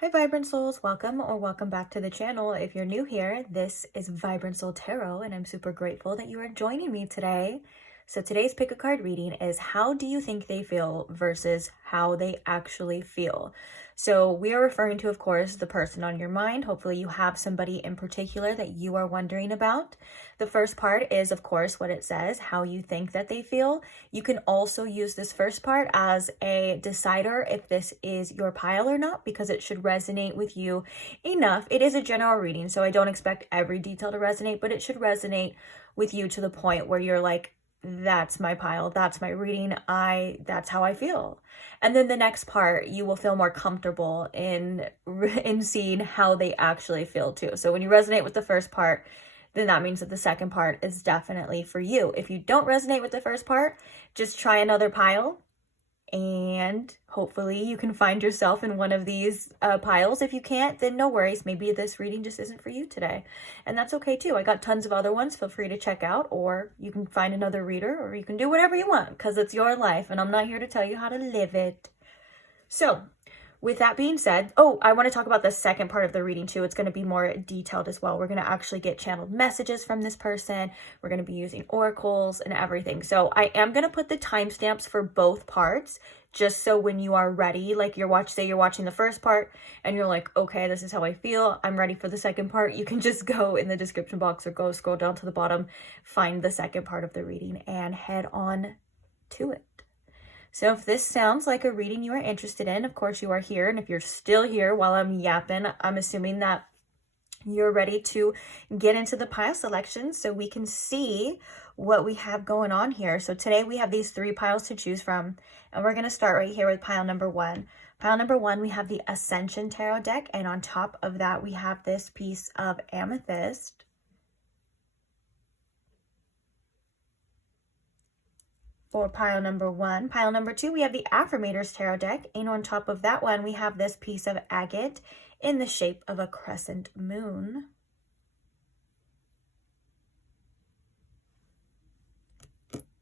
Hi Vibrant Souls, welcome or welcome back to the channel. If you're new here, this is Vibrant Soul Tarot and I'm super grateful that you are joining me today. So today's pick a card reading is how do you think they feel versus how they actually feel. So we are referring to, of course, the person on your mind. Hopefully you have somebody in particular that you are wondering about. The first part is, of course, what it says, how you think that they feel. You can also use this first part as a decider if this is your pile or not, because it should resonate with you enough. It is a general reading, so I don't expect every detail to resonate, but it should resonate with you to the point where you're like, that's my pile, that's my reading, that's how I feel. And then the next part, you will feel more comfortable in seeing how they actually feel too. So when you resonate with the first part, then that means that the second part is definitely for you. If you don't resonate with the first part, just try another pile and hopefully you can find yourself in one of these piles. If you can't, then no worries. Maybe this reading just isn't for you today. And that's okay too. I got tons of other ones. Feel free to check out, or you can find another reader, or you can do whatever you want because it's your life and I'm not here to tell you how to live it. So with that being said, I want to talk about the second part of the reading too. It's going to be more detailed as well. We're going to actually get channeled messages from this person. We're going to be using oracles and everything. So I am going to put the timestamps for both parts, just so when you are ready, like say you're watching the first part and you're like, okay, this is how I feel, I'm ready for the second part. You can just go in the description box or go scroll down to the bottom, find the second part of the reading and head on to it. So if this sounds like a reading you are interested in, of course you are here. And if you're still here while I'm yapping, I'm assuming that you're ready to get into the pile selection so we can see what we have going on here. So today we have these 3 piles to choose from, and we're going to start right here with pile number 1. Pile number 1, we have the Ascension Tarot deck, and on top of that we have this piece of amethyst. For pile number 1. Pile number 2, we have the Affrimators Tarot deck, and on top of that one, we have this piece of agate in the shape of a crescent moon.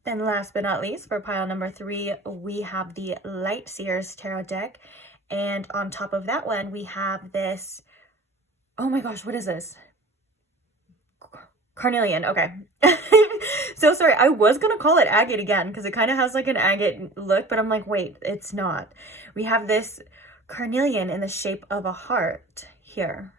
Then last but not least, for pile number 3, we have the Light Seers Tarot deck, and on top of that one, we have this, oh my gosh, what is this? Carnelian, okay. So sorry, I was gonna call it agate again because it kind of has like an agate look, but I'm like, wait, it's not. We have this carnelian in the shape of a heart here.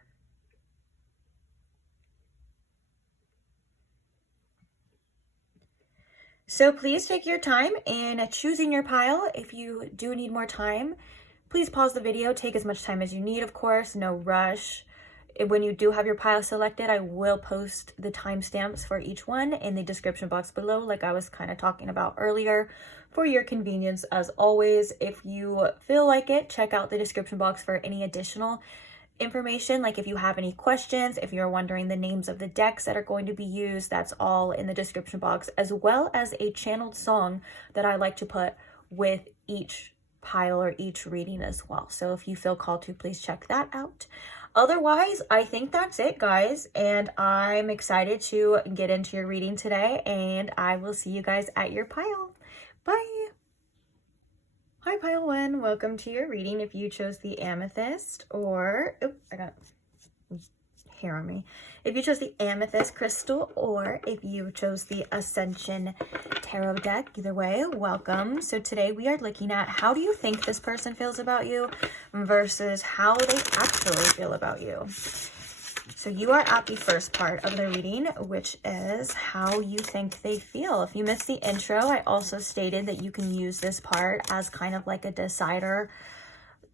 So please take your time in choosing your pile. If you do need more time, please pause the video, take as much time as you need, of course, no rush. When you do have your pile selected, I will post the timestamps for each one in the description box below, like I was kind of talking about earlier, for your convenience. As always, if you feel like it, check out the description box for any additional information. Like if you have any questions, if you're wondering the names of the decks that are going to be used, that's all in the description box, as well as a channeled song that I like to put with each pile or each reading as well. So if you feel called to, please check that out. Otherwise, I think that's it, guys, and I'm excited to get into your reading today, and I will see you guys at your pile. Bye! Hi, pile 1. Welcome to your reading. If you chose the amethyst or... Oh, I got hair on me. If you chose the amethyst crystal or if you chose the Ascension Tarot deck, either way, welcome. So today we are looking at how do you think this person feels about you versus how they actually feel about you. So you are at the first part of the reading, which is how you think they feel. If you missed the intro, I also stated that you can use this part as kind of like a decider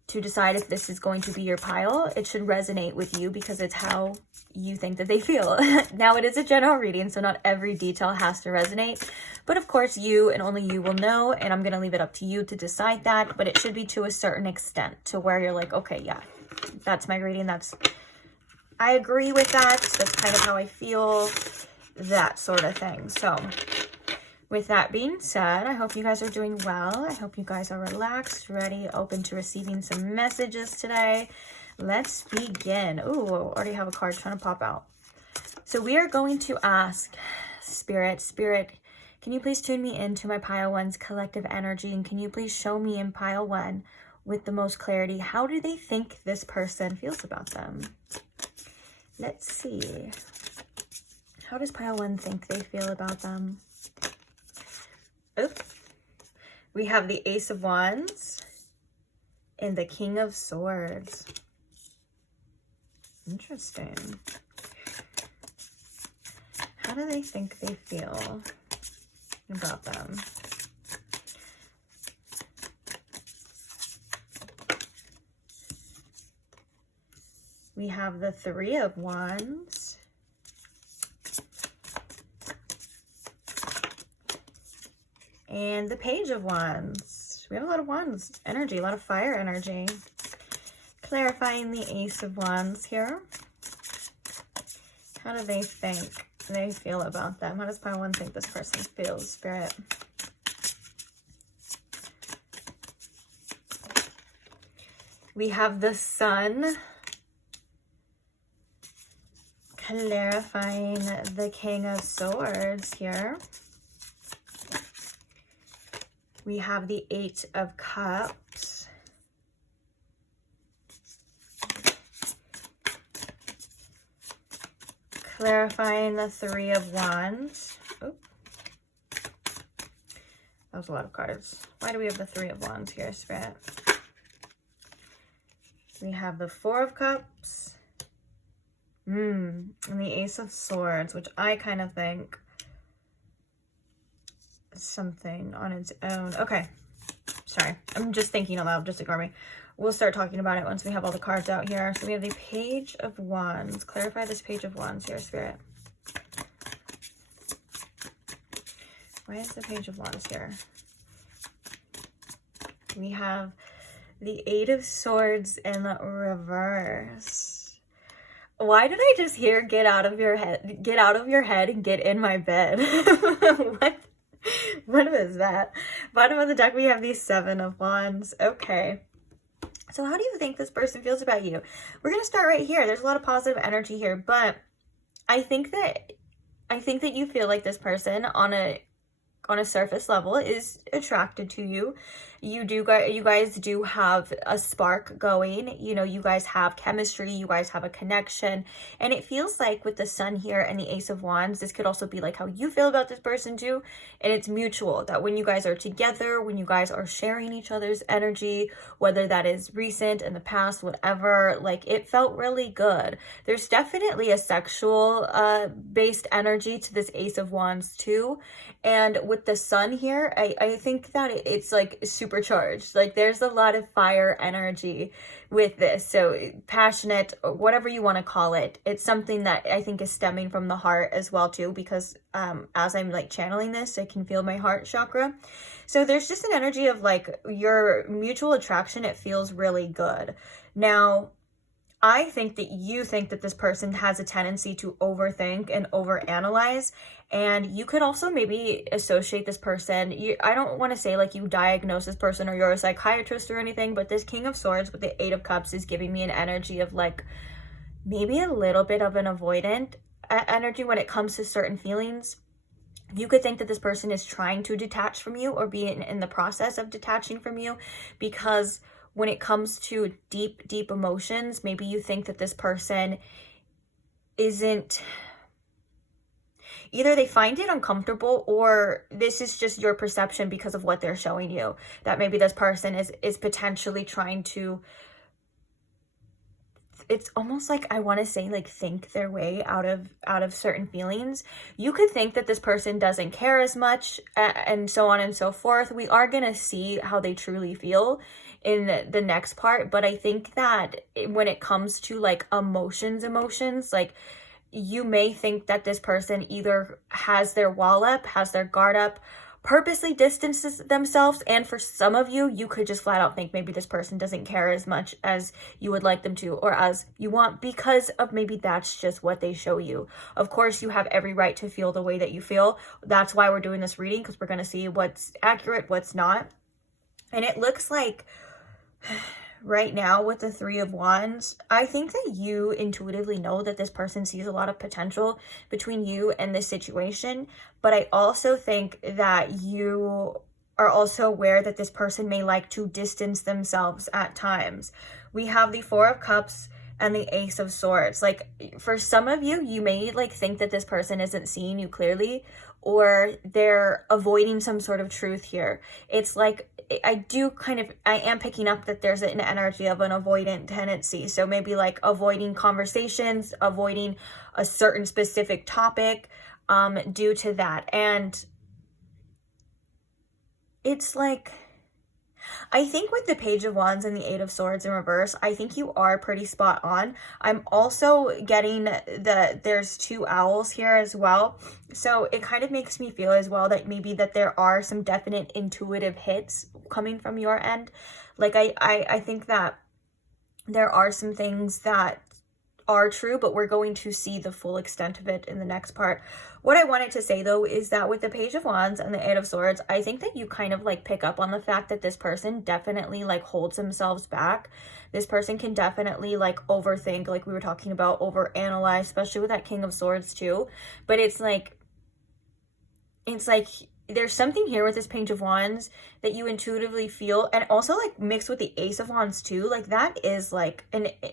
to decide if this is going to be your pile. It should resonate with you because it's how you think that they feel. Now, it is a general reading, so not every detail has to resonate. But of course, you and only you will know, and I'm going to leave it up to you to decide that. But it should be to a certain extent to where you're like, okay, yeah, that's my reading. I agree with that. That's kind of how I feel, that sort of thing. So with that being said, I hope you guys are doing well. I hope you guys are relaxed, ready, open to receiving some messages today. Let's begin. Ooh, already have a card trying to pop out. So we are going to ask Spirit, can you please tune me into my pile 1's collective energy? And can you please show me in pile 1 with the most clarity. How do they think this person feels about them? Let's see. How does pile 1 think they feel about them? Oops. We have the Ace of Wands and the King of Swords. Interesting. How do they think they feel about them? We have the Three of Wands. And the Page of Wands. We have a lot of wands energy, a lot of fire energy. Clarifying the Ace of Wands here. How do they think they feel about them? How does pile 1 think this person feels, Spirit? We have the Sun. Clarifying the King of Swords here. We have the Eight of Cups. Clarifying the Three of Wands. Oh, that was a lot of cards. Why do we have the Three of Wands here, Spirit? We have the Four of Cups. And the Ace of Swords, which I kind of think is something on its own. Okay. Sorry. I'm just thinking aloud. Just ignore me. We'll start talking about it once we have all the cards out here. So we have the Page of Wands. Clarify this Page of Wands here, Spirit. Why is the Page of Wands here? We have the Eight of Swords in the reverse. Why did I just hear get out of your head, get out of your head and get in my bed? What was that? Bottom of the deck, we have the Seven of Wands. Okay. So how do you think this person feels about you? We're going to start right here. There's a lot of positive energy here, but I think that you feel like this person on a surface level is attracted to you. You guys do have a spark going. You know, you guys have chemistry, you guys have a connection. And it feels like with the Sun here and the Ace of Wands, this could also be like how you feel about this person too. And it's mutual, that when you guys are together, when you guys are sharing each other's energy, whether that is recent, in the past, whatever, like it felt really good. There's definitely a sexual based energy to this Ace of Wands too. And with the Sun here, I think that it's like supercharged. Like there's a lot of fire energy with this. So passionate, or whatever you want to call it. It's something that I think is stemming from the heart as well too, because as I'm like channeling this, I can feel my heart chakra. So there's just an energy of like your mutual attraction. It feels really good. Now, I think that you think that this person has a tendency to overthink and overanalyze, and you could also maybe associate this person. I don't want to say like you diagnose this person or you're a psychiatrist or anything, but this King of Swords with the Eight of Cups is giving me an energy of like maybe a little bit of an avoidant energy when it comes to certain feelings. You could think that this person is trying to detach from you or be in the process of detaching from you, because when it comes to deep, deep emotions, maybe you think that this person isn't, either they find it uncomfortable or this is just your perception because of what they're showing you, that maybe this person is potentially trying to, it's almost like I want to say like think their way out of certain feelings. You could think that this person doesn't care as much and so on and so forth. We are going to see how they truly feel in the next part, but I think that when it comes to like emotions, like you may think that this person either has their wall up, has their guard up, purposely distances themselves, and for some of you, you could just flat out think maybe this person doesn't care as much as you would like them to or as you want, because of maybe that's just what they show you. Of course, you have every right to feel the way that you feel. That's why we're doing this reading, because we're going to see what's accurate, what's not. And it looks like right now with the Three of Wands, I think that you intuitively know that this person sees a lot of potential between you and this situation, but I also think that you are also aware that this person may like to distance themselves at times. We have the Four of Cups and the Ace of Swords. Like, for some of you, you may like think that this person isn't seeing you clearly, or they're avoiding some sort of truth here. It's like, I am picking up that there's an energy of an avoidant tendency. So maybe like avoiding conversations, avoiding a certain specific topic due to that. And it's like, I think with the Page of Wands and the Eight of Swords in reverse, I think you are pretty spot on. I'm also getting there's two owls here as well. So it kind of makes me feel as well that maybe that there are some definite intuitive hits coming from your end. Like I think that there are some things that are true, but we're going to see the full extent of it in the next part. What I wanted to say though is that with the Page of Wands and the Eight of Swords, I think that you kind of like pick up on the fact that this person definitely like holds themselves back. This person can definitely like overthink, like we were talking about, overanalyze, especially with that King of Swords too. But it's like there's something here with this Page of Wands that you intuitively feel, and also like mixed with the Ace of Wands too. Like that is like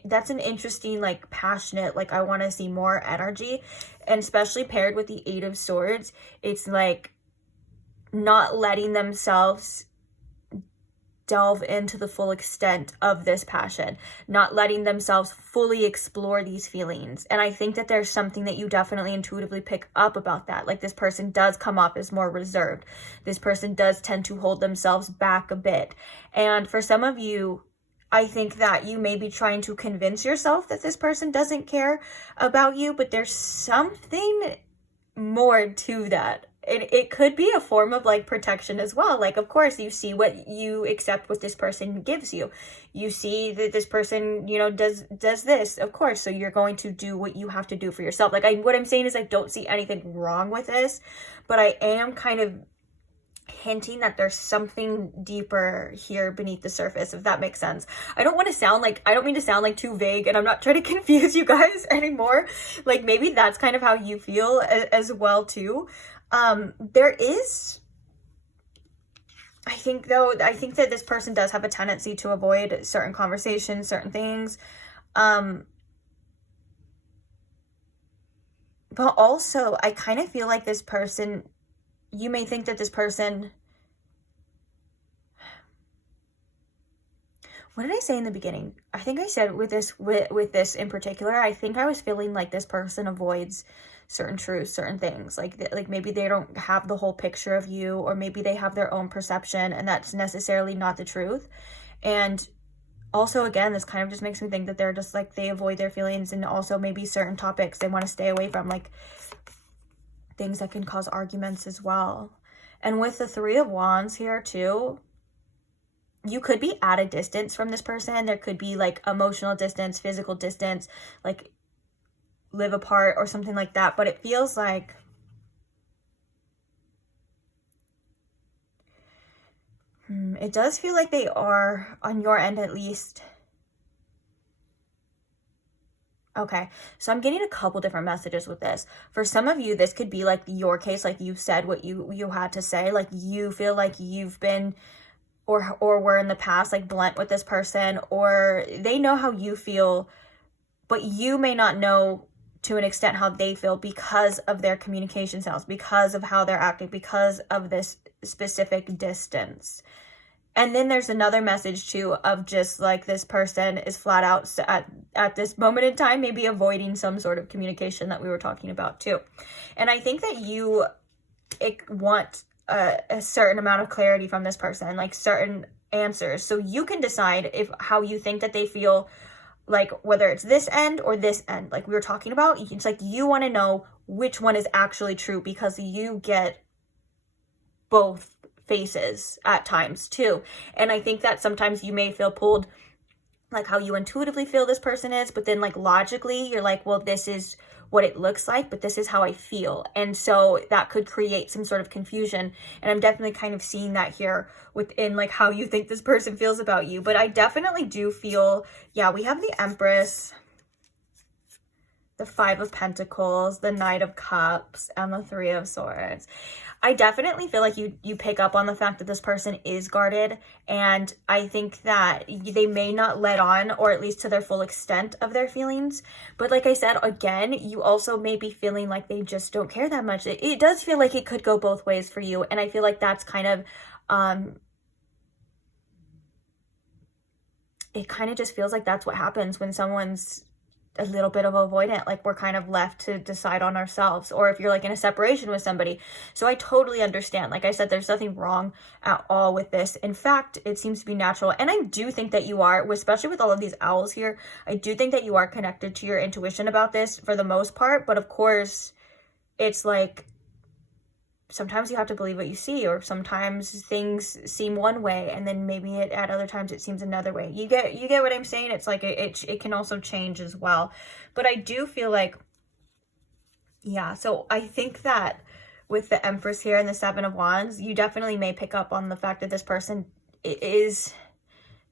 that's an interesting, like passionate, like I want to see more energy. And especially paired with the Eight of Swords, it's like not letting themselves delve into the full extent of this passion, not letting themselves fully explore these feelings. And I think that there's something that you definitely intuitively pick up about that. Like this person does come off as more reserved. This person does tend to hold themselves back a bit. And for some of you, I think that you may be trying to convince yourself that this person doesn't care about you, but there's something more to that. It could be a form of like protection as well. Like, of course, you see what you accept what this person gives you. You see that this person, you know, does this, of course. So you're going to do what you have to do for yourself. Like what I'm saying is I don't see anything wrong with this, but I am kind of hinting that there's something deeper here beneath the surface, if that makes sense. I don't mean to sound like too vague, and I'm not trying to confuse you guys anymore. Like maybe that's kind of how you feel as well too. There is, I think that this person does have a tendency to avoid certain conversations, certain things. But also I kind of feel like this person, you may think that this person, what did I say in the beginning? I think I said with this in particular, I think I was feeling like this person avoids certain truths, certain things. Like maybe they don't have the whole picture of you, or maybe they have their own perception, and that's necessarily not the truth. And also, again, this kind of just makes me think that they're just like, they avoid their feelings, and also maybe certain topics they want to stay away from, like things that can cause arguments as well. And with the Three of Wands here too, you could be at a distance from this person. There could be like emotional distance, physical distance, like live apart or something like that. But it feels like it does feel like they are, on your end at least. Okay, so I'm getting a couple different messages with this. For some of you, this could be like your case, like you've said what you had to say, like you feel like you've been or were in the past like blunt with this person, or they know how you feel, but you may not know to an extent how they feel because of their communication styles, because of how they're acting, because of this specific distance. And then there's another message too of just like this person is flat out at this moment in time maybe avoiding some sort of communication that we were talking about too. And I think that you want a certain amount of clarity from this person, like certain answers, so you can decide how you think that they feel, like whether it's this end or this end, like we were talking about. It's like you want to know which one is actually true, because you get both faces at times too. And I think that sometimes you may feel pulled, like how you intuitively feel this person is, but then like logically you're like, well, this is what it looks like, but this is how I feel. And so that could create some sort of confusion. And I'm definitely kind of seeing that here within like how you think this person feels about you. But I definitely do feel, yeah, we have the Empress, the Five of Pentacles, the Knight of Cups, and the Three of Swords. I definitely feel like you pick up on the fact that this person is guarded, and I think that they may not let on, or at least to their full extent of their feelings. But like I said, again, you also may be feeling like they just don't care that much. It does feel like it could go both ways for you, and I feel like that's kind of, it kind of just feels like that's what happens when someone's a little bit of avoidant, like we're kind of left to decide on ourselves, or if you're like in a separation with somebody. So I totally understand. Like I said, there's nothing wrong at all with this. In fact, it seems to be natural. And I do think that you are, especially with all of these owls here, I do think that you are connected to your intuition about this for the most part. But of course, it's like, sometimes you have to believe what you see, or sometimes things seem one way and then maybe at other times it seems another way. You get what I'm saying? It's like it can also change as well. But I do feel like, yeah, so I think that with the Empress here and the Seven of Wands, you definitely may pick up on the fact that this person is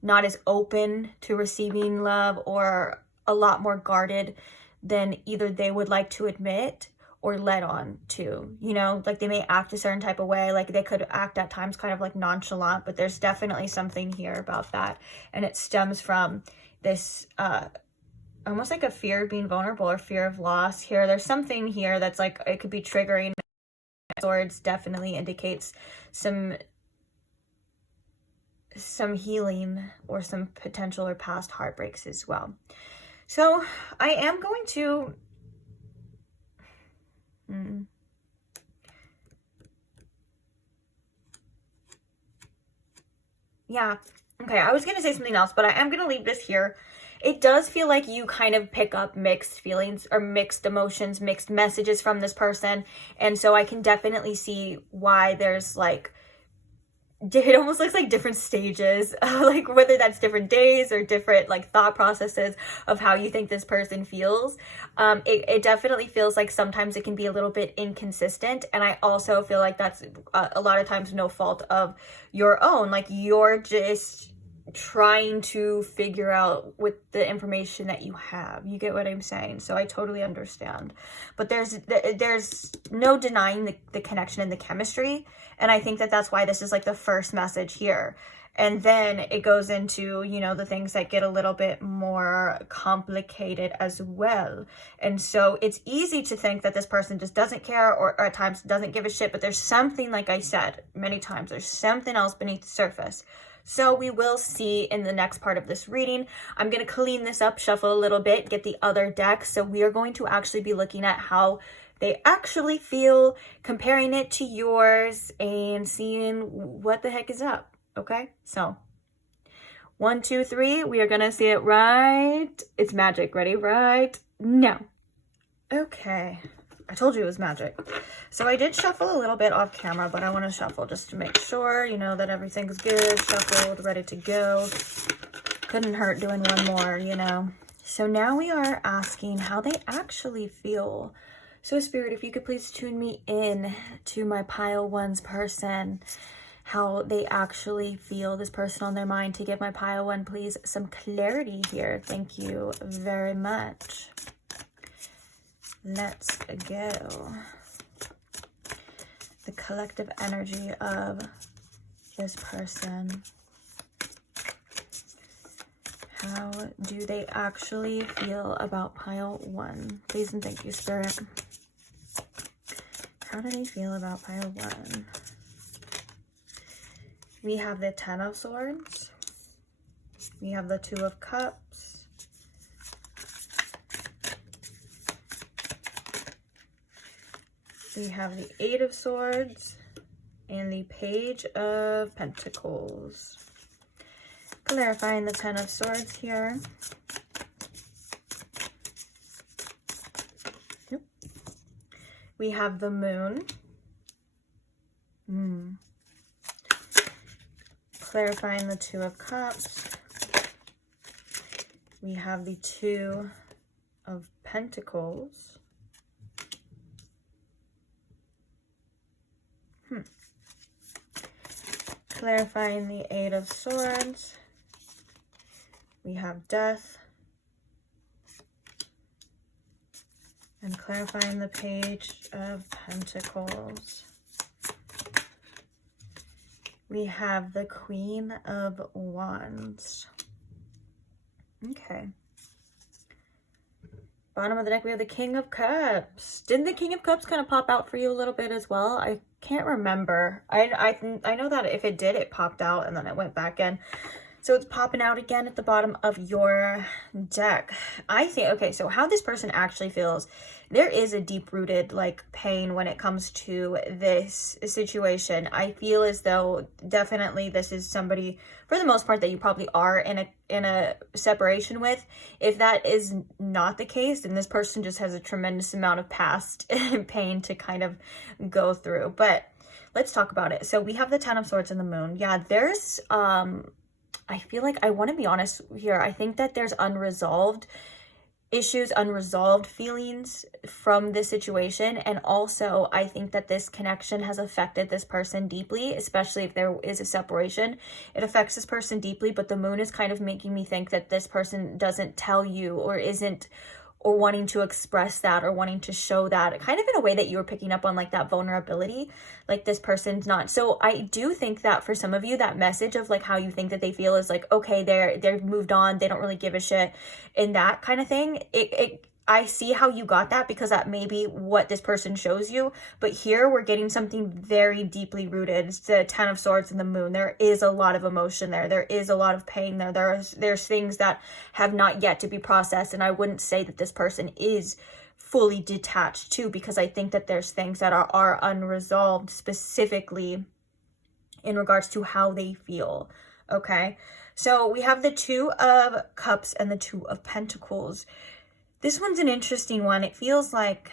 not as open to receiving love, or a lot more guarded than either they would like to admit or let on to, you know, like they may act a certain type of way, like they could act at times kind of like nonchalant, but there's definitely something here about that. And it stems from this, almost like a fear of being vulnerable or fear of loss here. There's something here that's like, it could be triggering. Swords definitely indicates some healing or some potential or past heartbreaks as well. So I am going to, yeah, okay, I was gonna say something else, but I am gonna leave this here. It does feel like you kind of pick up mixed feelings or mixed emotions, mixed messages from this person. And so I can definitely see why there's like, it almost looks like different stages, like whether that's different days or different like thought processes of how you think this person feels. It definitely feels like sometimes it can be a little bit inconsistent. And I also feel like that's a lot of times no fault of your own. Like you're just trying to figure out with the information that you have. You get what I'm saying? So I totally understand. But there's no denying the connection and the chemistry. And I think that that's why this is like the first message here. And then it goes into, you know, the things that get a little bit more complicated as well. And so it's easy to think that this person just doesn't care, or at times doesn't give a shit. But there's something, like I said many times, there's something else beneath the surface. So we will see in the next part of this reading. I'm going to clean this up, shuffle a little bit, get the other deck. So we are going to actually be looking at how they actually feel, comparing it to yours, and seeing what the heck is up. Okay, so 1, 2, 3. We are going to see it right. It's magic. Ready? Right now. Okay. I told you it was magic. So I did shuffle a little bit off camera, but I want to shuffle just to make sure, you know, that everything's good, shuffled, ready to go. Couldn't hurt doing one more, you know. So now we are asking how they actually feel. So Spirit, if you could please tune me in to my pile one's person, how they actually feel, this person on their mind, to give my pile one, please, some clarity here. Thank you very much. Let's go. The collective energy of this person. How do they actually feel about pile one? Please and thank you, Spirit. How do they feel about pile one? We have the Ten of Swords. We have the Two of Cups. We have the Eight of Swords and the Page of Pentacles. Clarifying the Ten of Swords here. Yep. We have the Moon. Clarifying the Two of Cups. We have the Two of Pentacles. Clarifying the Eight of Swords. We have Death. And clarifying the Page of Pentacles. We have the Queen of Wands. Okay. Bottom of the deck, we have the King of Cups. Didn't the King of Cups kind of pop out for you a little bit as well? I can't remember. I know that if it did, it popped out and then it went back in. So it's popping out again at the bottom of your deck. I think, okay, so how this person actually feels, there is a deep-rooted, like, pain when it comes to this situation. I feel as though definitely this is somebody, for the most part, that you probably are in a separation with. If that is not the case, then this person just has a tremendous amount of past pain to kind of go through. But let's talk about it. So we have the Ten of Swords and the Moon. Yeah, there's I feel like, I want to be honest here, I think that there's unresolved issues, unresolved feelings from this situation. And also, I think that this connection has affected this person deeply, especially if there is a separation. It affects this person deeply, but the Moon is kind of making me think that this person doesn't tell you, or isn't, or wanting to express that, or wanting to show that, kind of in a way that you were picking up on, like that vulnerability, like this person's not. So I do think that for some of you, that message of like how you think that they feel is like, okay, they've moved on, they don't really give a shit, and that kind of thing. I see how you got that, because that may be what this person shows you. But here we're getting something very deeply rooted. It's the Ten of Swords and the Moon. There is a lot of emotion there. There is a lot of pain there. There's things that have not yet to be processed. And I wouldn't say that this person is fully detached too, because I think that there's things that are unresolved, specifically in regards to how they feel. Okay. So we have the Two of Cups and the Two of Pentacles. This one's an interesting one. It feels like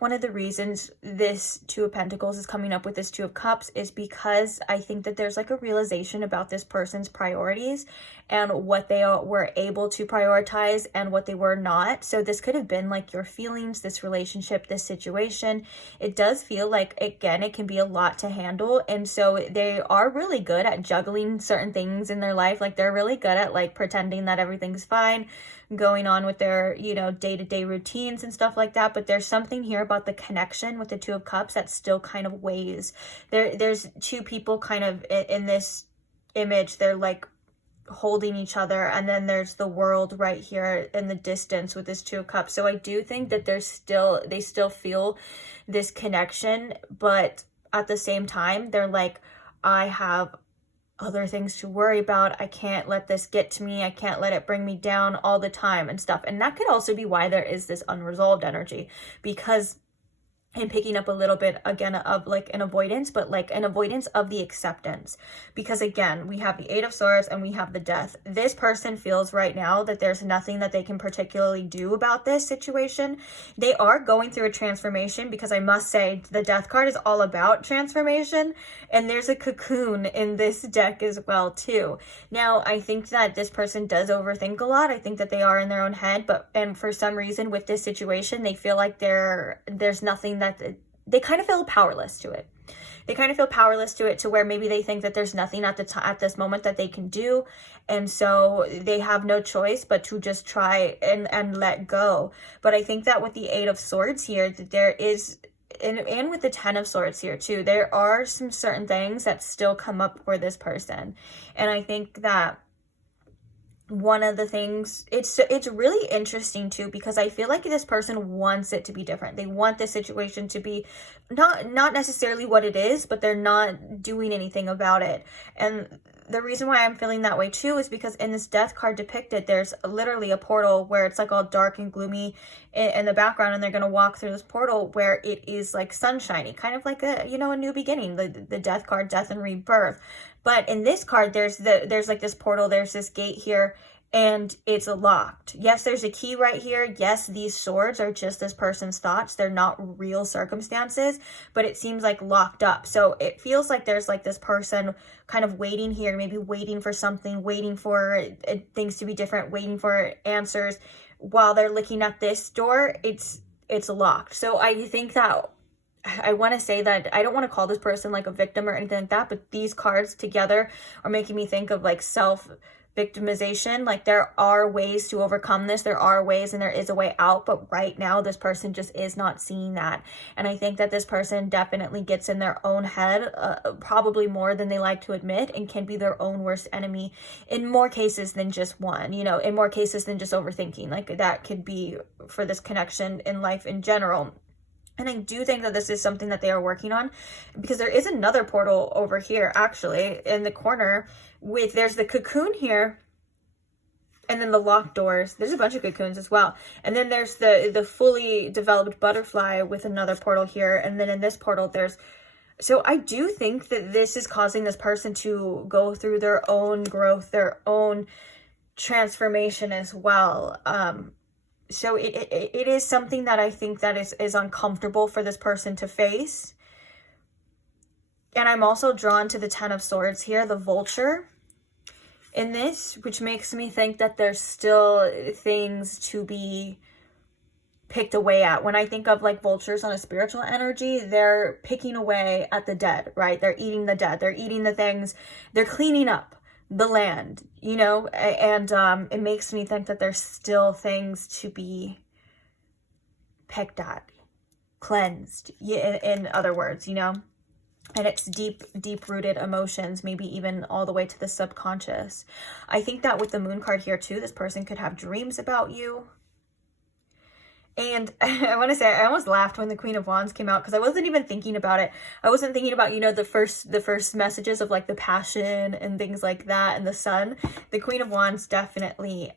one of the reasons this Two of Pentacles is coming up with this Two of Cups is because I think that there's like a realization about this person's priorities and what they were able to prioritize and what they were not. So this could have been like your feelings, this relationship, this situation. It does feel like, again, it can be a lot to handle. And so they are really good at juggling certain things in their life. Like they're really good at like pretending that everything's fine, going on with their, you know, day-to-day routines and stuff like that. But there's something here about the connection with the Two of Cups that still kind of weighs. There's two people kind of in this image. They're like holding each other, and then there's the world right here in the distance with this Two of Cups. So I do think that they still feel this connection, but at the same time they're like, I have other things to worry about. I can't let this get to me. I can't let it bring me down all the time and stuff. And that could also be why there is this unresolved energy, because I'm picking up a little bit again of like an avoidance, but like an avoidance of the acceptance. Because again, we have the Eight of Swords and we have the Death. This person feels right now that there's nothing that they can particularly do about this situation. They are going through a transformation, because I must say the Death card is all about transformation. And there's a cocoon in this deck as well too. Now, I think that this person does overthink a lot. I think that they are in their own head, and for some reason with this situation, they feel like there's nothing that they kind of feel powerless to it. They kind of feel powerless to it, to where maybe they think that there's nothing at this moment that they can do. And so they have no choice but to just try and let go. But I think that with the Eight of Swords here, that there is, and with the Ten of Swords here too, there are some certain things that still come up for this person. And I think that one of the things, it's really interesting too, because I feel like this person wants it to be different. They want this situation to be not necessarily what it is, but they're not doing anything about it. And the reason why I'm feeling that way too is because in this Death card depicted, there's literally a portal where it's like all dark and gloomy in the background, and they're going to walk through this portal where it is like sunshiny, kind of like a, you know, a new beginning, the Death card, death and rebirth. But in this card, there's like this portal, there's this gate here, and it's locked. Yes, there's a key right here. Yes, these swords are just this person's thoughts. They're not real circumstances, but it seems like locked up. So it feels like there's like this person kind of waiting here, maybe waiting for something, waiting for things to be different, waiting for answers. While they're looking at this door, it's locked. So I think that I want to say that I don't want to call this person like a victim or anything like that, but these cards together are making me think of like victimization. Like, there are ways to overcome this. There are ways and there is a way out. But right now, this person just is not seeing that. And I think that this person definitely gets in their own head, probably more than they like to admit, and can be their own worst enemy in more cases than just one, you know, in more cases than just overthinking. Like, that could be for this connection in life in general. And I do think that this is something that they are working on, because there is another portal over here, actually, in the corner with, there's the cocoon here, and then the locked doors. There's a bunch of cocoons as well. And then there's the fully developed butterfly with another portal here. And then in this portal, there's, so I do think that this is causing this person to go through their own growth, their own transformation as well. So it is something that I think that is uncomfortable for this person to face. And I'm also drawn to the Ten of Swords here, the vulture in this, which makes me think that there's still things to be picked away at. When I think of like vultures on a spiritual energy, they're picking away at the dead, right? They're eating the dead. They're eating the things. They're cleaning up the land, you know, and it makes me think that there's still things to be picked at, cleansed, in other words, you know, and it's deep rooted emotions, maybe even all the way to the subconscious. I think that with the moon card here too, this person could have dreams about you. And I want to say, I almost laughed when the Queen of Wands came out, because I wasn't even thinking about it. I wasn't thinking about, you know, the first messages of like the passion and things like that, and the sun. The Queen of Wands definitely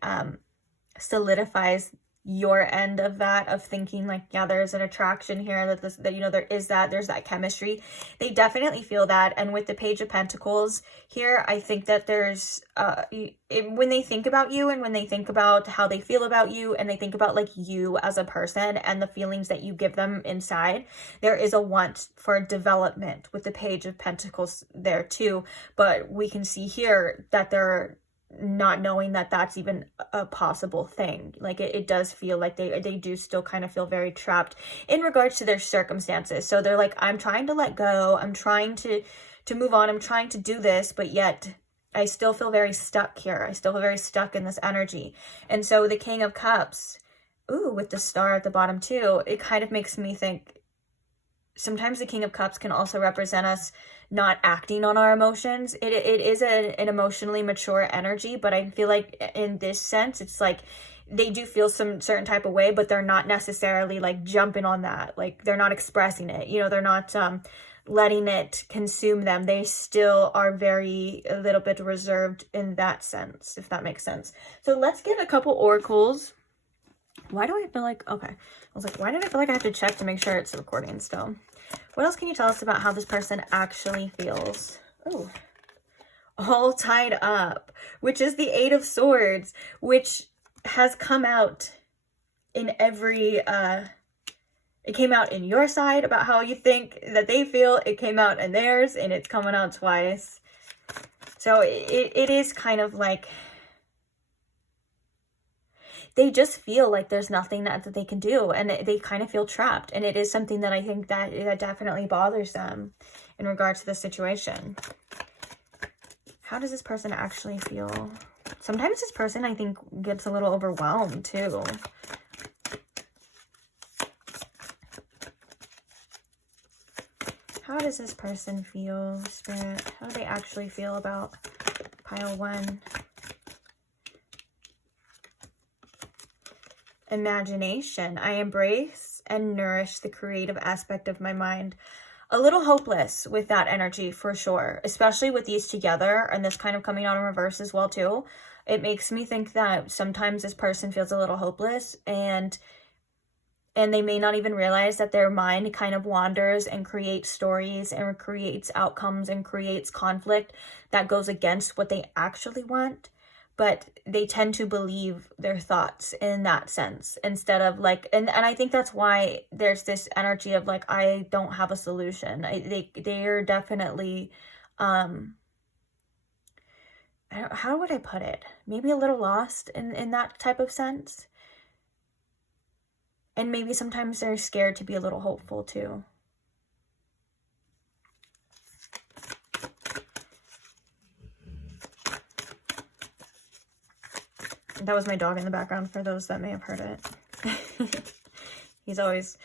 solidifies your end of that, of thinking like, yeah, there's an attraction here, that you know, there's that chemistry. They definitely feel that. And with the Page of Pentacles here, I think that there's when they think about you, and when they think about how they feel about you, and they think about like you as a person and the feelings that you give them inside, there is a want for development with the Page of Pentacles there too. But we can see here that they're not knowing that that's even a possible thing. Like, it does feel like they do still kind of feel very trapped in regards to their circumstances. So they're like, I'm trying to let go, I'm trying to move on, I'm trying to do this, but yet I still feel very stuck here. I still feel very stuck in this energy. And so the King of Cups, ooh, with the star at the bottom too, it kind of makes me think sometimes the King of Cups can also represent us not acting on our emotions. It is an emotionally mature energy, but I feel like in this sense, it's like they do feel some certain type of way, but they're not necessarily like jumping on that. Like, they're not expressing it, you know, they're not letting it consume them. They still are a little bit reserved in that sense, if that makes sense. So let's get a couple oracles. Why do I feel like, okay, I was like, why did I feel like I have to check to make sure it's recording still? What else can you tell us about how this person actually feels? Oh, all tied up, which is the Eight of Swords, which has come out in every, it came out in your side about how you think that they feel. It came out in theirs, and it's coming out twice. So it is kind of like, they just feel like there's nothing that they can do, and they kind of feel trapped. And it is something that I think that definitely bothers them in regards to the situation. How does this person actually feel? Sometimes this person, I think, gets a little overwhelmed too. How does this person feel, Spirit? How do they actually feel about pile one? Imagination. I embrace and nourish the creative aspect of my mind. A little hopeless with that energy for sure, especially with these together, and this kind of coming out in reverse as well too. It makes me think that sometimes this person feels a little hopeless, and they may not even realize that their mind kind of wanders and creates stories and creates outcomes and creates conflict that goes against what they actually want. But they tend to believe their thoughts in that sense, instead of like, and I think that's why there's this energy of like, I don't have a solution. They're definitely, how would I put it? Maybe a little lost in that type of sense. And maybe sometimes they're scared to be a little hopeful too. That was my dog in the background for those that may have heard it. He's always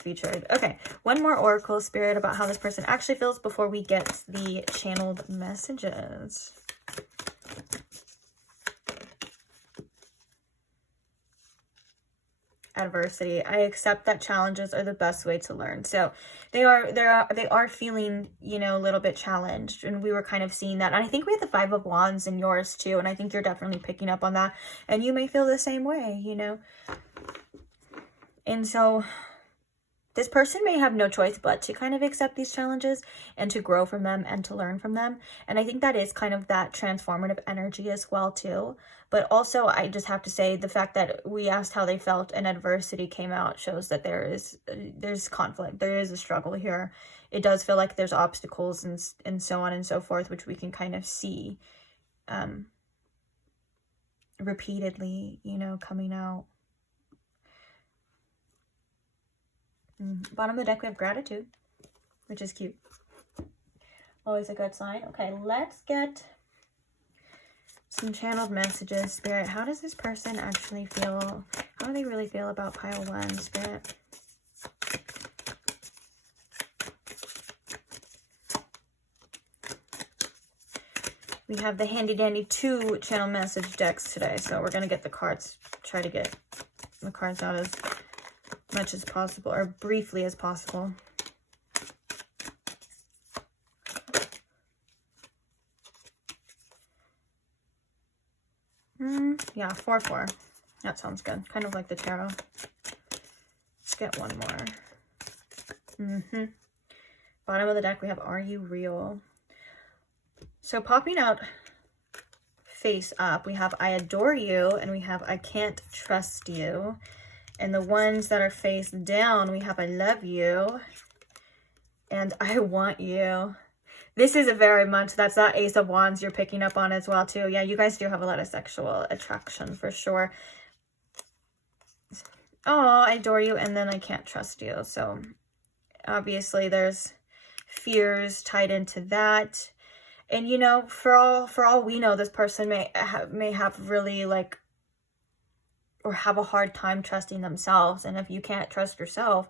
featured. Okay, one more oracle spirit about how this person actually feels before we get the channeled messages. Adversity. I accept that challenges are the best way to learn. So they are feeling, you know, a little bit challenged, and we were kind of seeing that. And I think we had the 5 of Wands in yours too, and I think you're definitely picking up on that, and you may feel the same way, you know. And so this person may have no choice but to kind of accept these challenges and to grow from them and to learn from them. And I think that is kind of that transformative energy as well too. But also, I just have to say, the fact that we asked how they felt and adversity came out shows that there's conflict. There is a struggle here. It does feel like there's obstacles and so on and so forth, which we can kind of see repeatedly, you know, coming out. Bottom of the deck, we have gratitude, which is cute. Always a good sign. Okay, let's get some channeled messages. Spirit, how does this person actually feel? How do they really feel about pile 1, Spirit? We have the handy dandy 2 channel message decks today, so we're going to get the cards, try to get the cards out as much as possible, or briefly as possible. Yeah, 4-4. That sounds good. Kind of like the tarot. Let's get one more. Bottom of the deck, we have Are You Real? So popping out face up, we have I Adore You, and we have I Can't Trust You. And the ones that are face down, we have I Love You and I Want You. This is a very much, that's that Ace of Wands you're picking up on as well too. Yeah, you guys do have a lot of sexual attraction for sure. Oh, I adore you, and then I can't trust you. So obviously there's fears tied into that. And you know, for all we know, this person may have really like, or have a hard time trusting themselves. And if you can't trust yourself,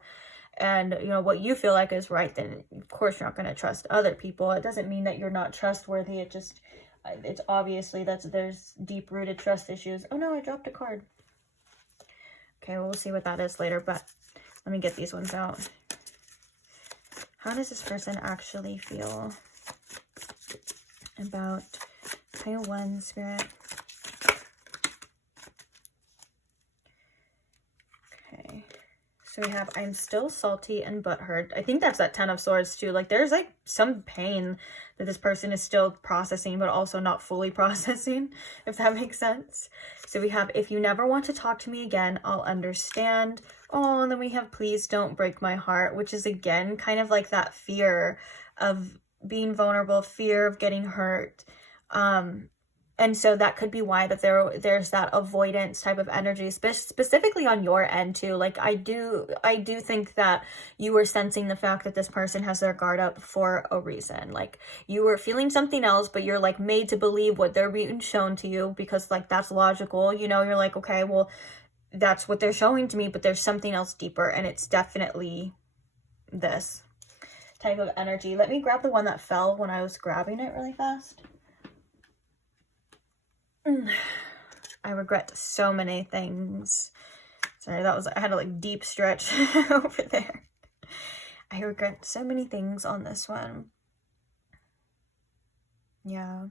and you know what you feel like is right, then of course you're not going to trust other people. It doesn't mean that you're not trustworthy. It's obviously there's deep-rooted trust issues. Oh no, I dropped a card. Okay, we'll see what that is later, but let me get these ones out. How does this person actually feel about pile 1, Spirit? Okay. So we have, I'm still salty and butthurt. I think that's that 10 of Swords too. Like there's like some pain that this person is still processing, but also not fully processing, if that makes sense. So we have, if you never want to talk to me again, I'll understand. Oh, and then we have, please don't break my heart, which is again, kind of like that fear of being vulnerable, fear of getting hurt. And so that could be why that there's that avoidance type of energy, specifically on your end too. Like I do think that you were sensing the fact that this person has their guard up for a reason. Like you were feeling something else, but you're like made to believe what they're being shown to you because like that's logical. You know, you're like, okay, well, that's what they're showing to me, but there's something else deeper, and it's definitely this type of energy. Let me grab the one that fell when I was grabbing it really fast. I regret so many things. Sorry, I had a like deep stretch over there. I regret so many things on this one. Yeah.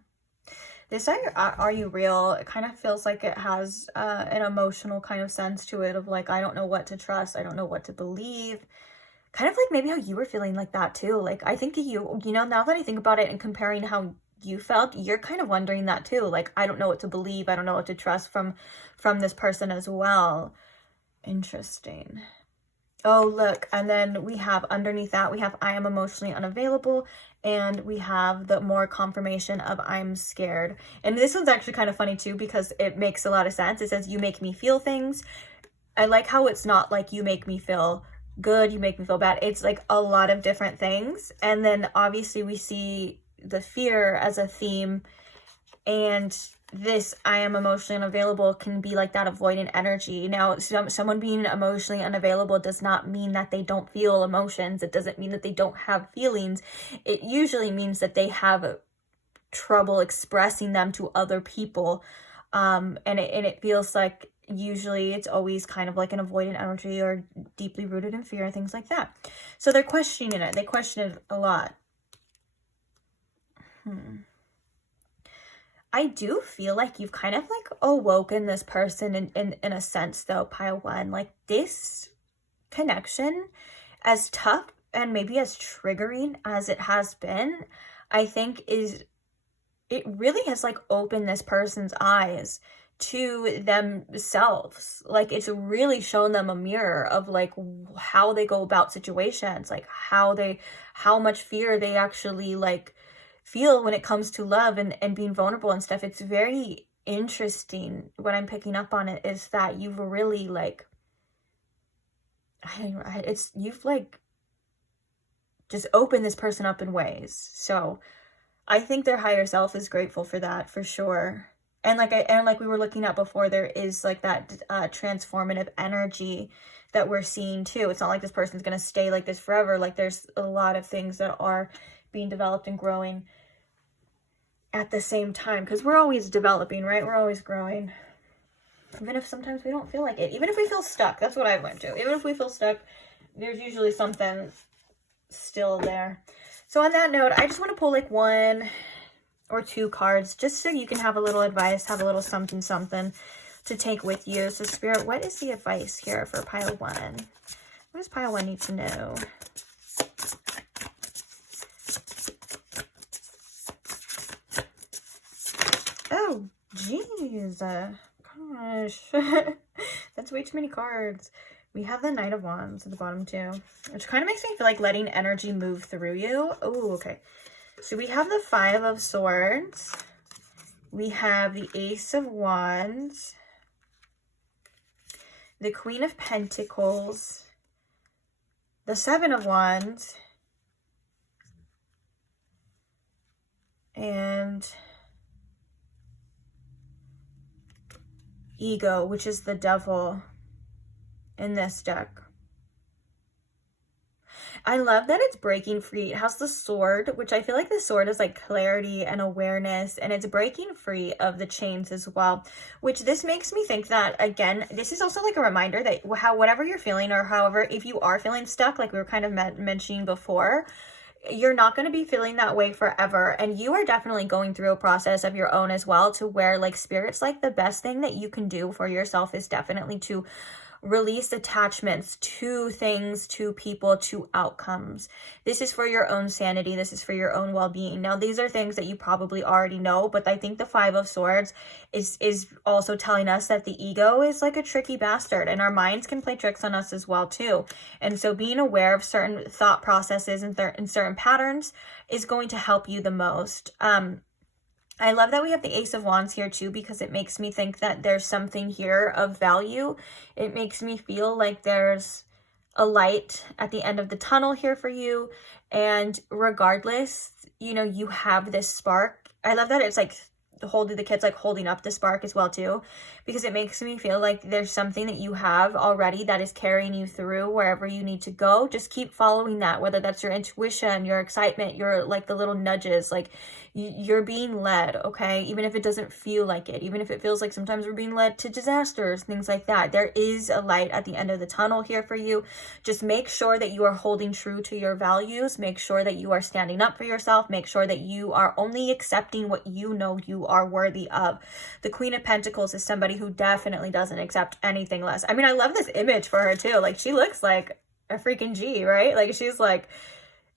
This Are You Real? It kind of feels like it has an emotional kind of sense to it of like, I don't know what to trust. I don't know what to believe. Kind of like maybe how you were feeling like that too. Like I think that you know, now that I think about it and comparing how you felt, you're kind of wondering that too. Like, I don't know what to believe. I don't know what to trust from this person as well. Interesting. Oh, look. And then we have underneath that, we have I am emotionally unavailable. And we have the more confirmation of I'm scared. And this one's actually kind of funny too, because it makes a lot of sense. It says, you make me feel things. I like how it's not like you make me feel good, you make me feel bad. It's like a lot of different things. And then obviously we see the fear as a theme, and this I am emotionally unavailable can be like that avoidant energy. Now, someone being emotionally unavailable does not mean that they don't feel emotions. It doesn't mean that they don't have feelings. It usually means that they have trouble expressing them to other people. And it feels like usually it's always kind of like an avoidant energy or deeply rooted in fear, things like that. So they're questioning it. They question it a lot. I do feel like you've kind of like awoken this person in a sense though, pile one. Like this connection, as tough and maybe as triggering as it has been, I think it really has like opened this person's eyes to themselves. Like it's really shown them a mirror of like how they go about situations, like how much fear they actually like feel when it comes to love and being vulnerable and stuff. It's very interesting. What I'm picking up on it is that you've really like, you've like just opened this person up in ways. So I think their higher self is grateful for that, for sure. And like we were looking at before, there is like that transformative energy that we're seeing too. It's not like this person's going to stay like this forever. Like there's a lot of things that are being developed and growing at the same time, because we're always developing, right? We're always growing, even if sometimes we don't feel like it, even if we feel stuck. That's what I went to. Even if we feel stuck, there's usually something still there. So on that note, I just want to pull like 1 or 2 cards just so you can have a little advice, have a little something to take with you. So Spirit, what is the advice here for pile 1? What does pile 1 need to know? Oh, jeez. Gosh. That's way too many cards. We have the Knight of Wands at the bottom too, which kind of makes me feel like letting energy move through you. Oh, okay. So we have the 5 of Swords. We have the Ace of Wands. The Queen of Pentacles. The 7 of Wands. And Ego, which is the Devil in this deck. I love that it's breaking free. It has the Sword, which I feel like the Sword is like clarity and awareness, and it's breaking free of the chains as well, which this makes me think that, again, this is also like a reminder that whatever you're feeling, or however, if you are feeling stuck, like we were kind of mentioning before, you're not going to be feeling that way forever. And you are definitely going through a process of your own as well, to where like Spirit's like the best thing that you can do for yourself is definitely to release attachments to things, to people, to outcomes. This is for your own sanity. This is for your own well-being. Now, these are things that you probably already know, but I think the 5 of Swords is also telling us that the ego is like a tricky bastard, and our minds can play tricks on us as well too. And so being aware of certain thought processes and certain patterns is going to help you the most. I love that we have the Ace of Wands here too, because it makes me think that there's something here of value. It makes me feel like there's a light at the end of the tunnel here for you. And regardless, you know, you have this spark. I love that it's like the kids like holding up the spark as well too, because it makes me feel like there's something that you have already that is carrying you through wherever you need to go. Just keep following that, whether that's your intuition, your excitement, your like the little nudges, like you're being led, okay? Even if it doesn't feel like it, even if it feels like sometimes we're being led to disasters, things like that, there is a light at the end of the tunnel here for you. Just make sure that you are holding true to your values. Make sure that you are standing up for yourself. Make sure that you are only accepting what you know you are worthy of. The Queen of Pentacles is somebody who definitely doesn't accept anything less. I mean, I love this image for her too. Like she looks like a freaking G, right? Like she's like,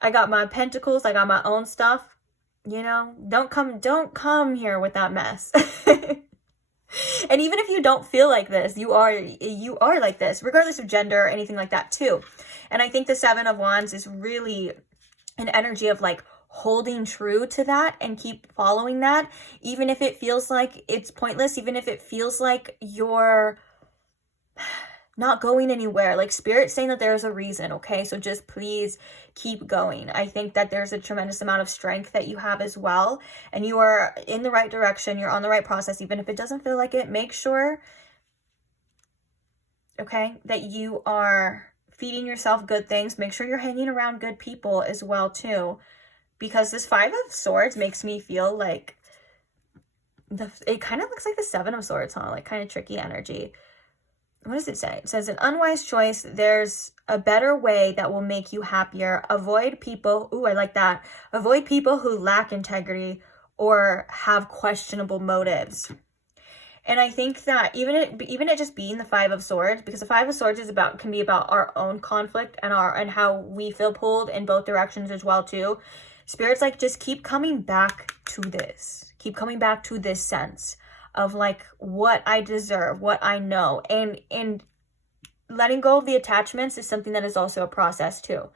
I got my pentacles, I got my own stuff. You know, don't come here with that mess. And even if you don't feel like this, you are like this, regardless of gender or anything like that too. And I think the 7 of Wands is really an energy of like holding true to that and keep following that, even if it feels like it's pointless, even if it feels like you're not going anywhere. Like Spirit's saying that there's a reason, okay? So just please keep going. I think that there's a tremendous amount of strength that you have as well, and you are in the right direction. You're on the right process, even if it doesn't feel like it. Make sure, okay, that you are feeding yourself good things. Make sure you're hanging around good people as well too, because this Five of Swords makes me feel like it kind of looks like the Seven of Swords, huh? Like kind of tricky energy. What does it say? It says, an unwise choice, there's a better way that will make you happier. Avoid people, ooh, I like that. Avoid people who lack integrity or have questionable motives. And I think that even it just being the Five of Swords, because the Five of Swords can be about our own conflict and how we feel pulled in both directions as well too. Spirit's like, just keep coming back to this. Keep coming back to this sense of like what I deserve, what I know, and letting go of the attachments is something that is also a process too.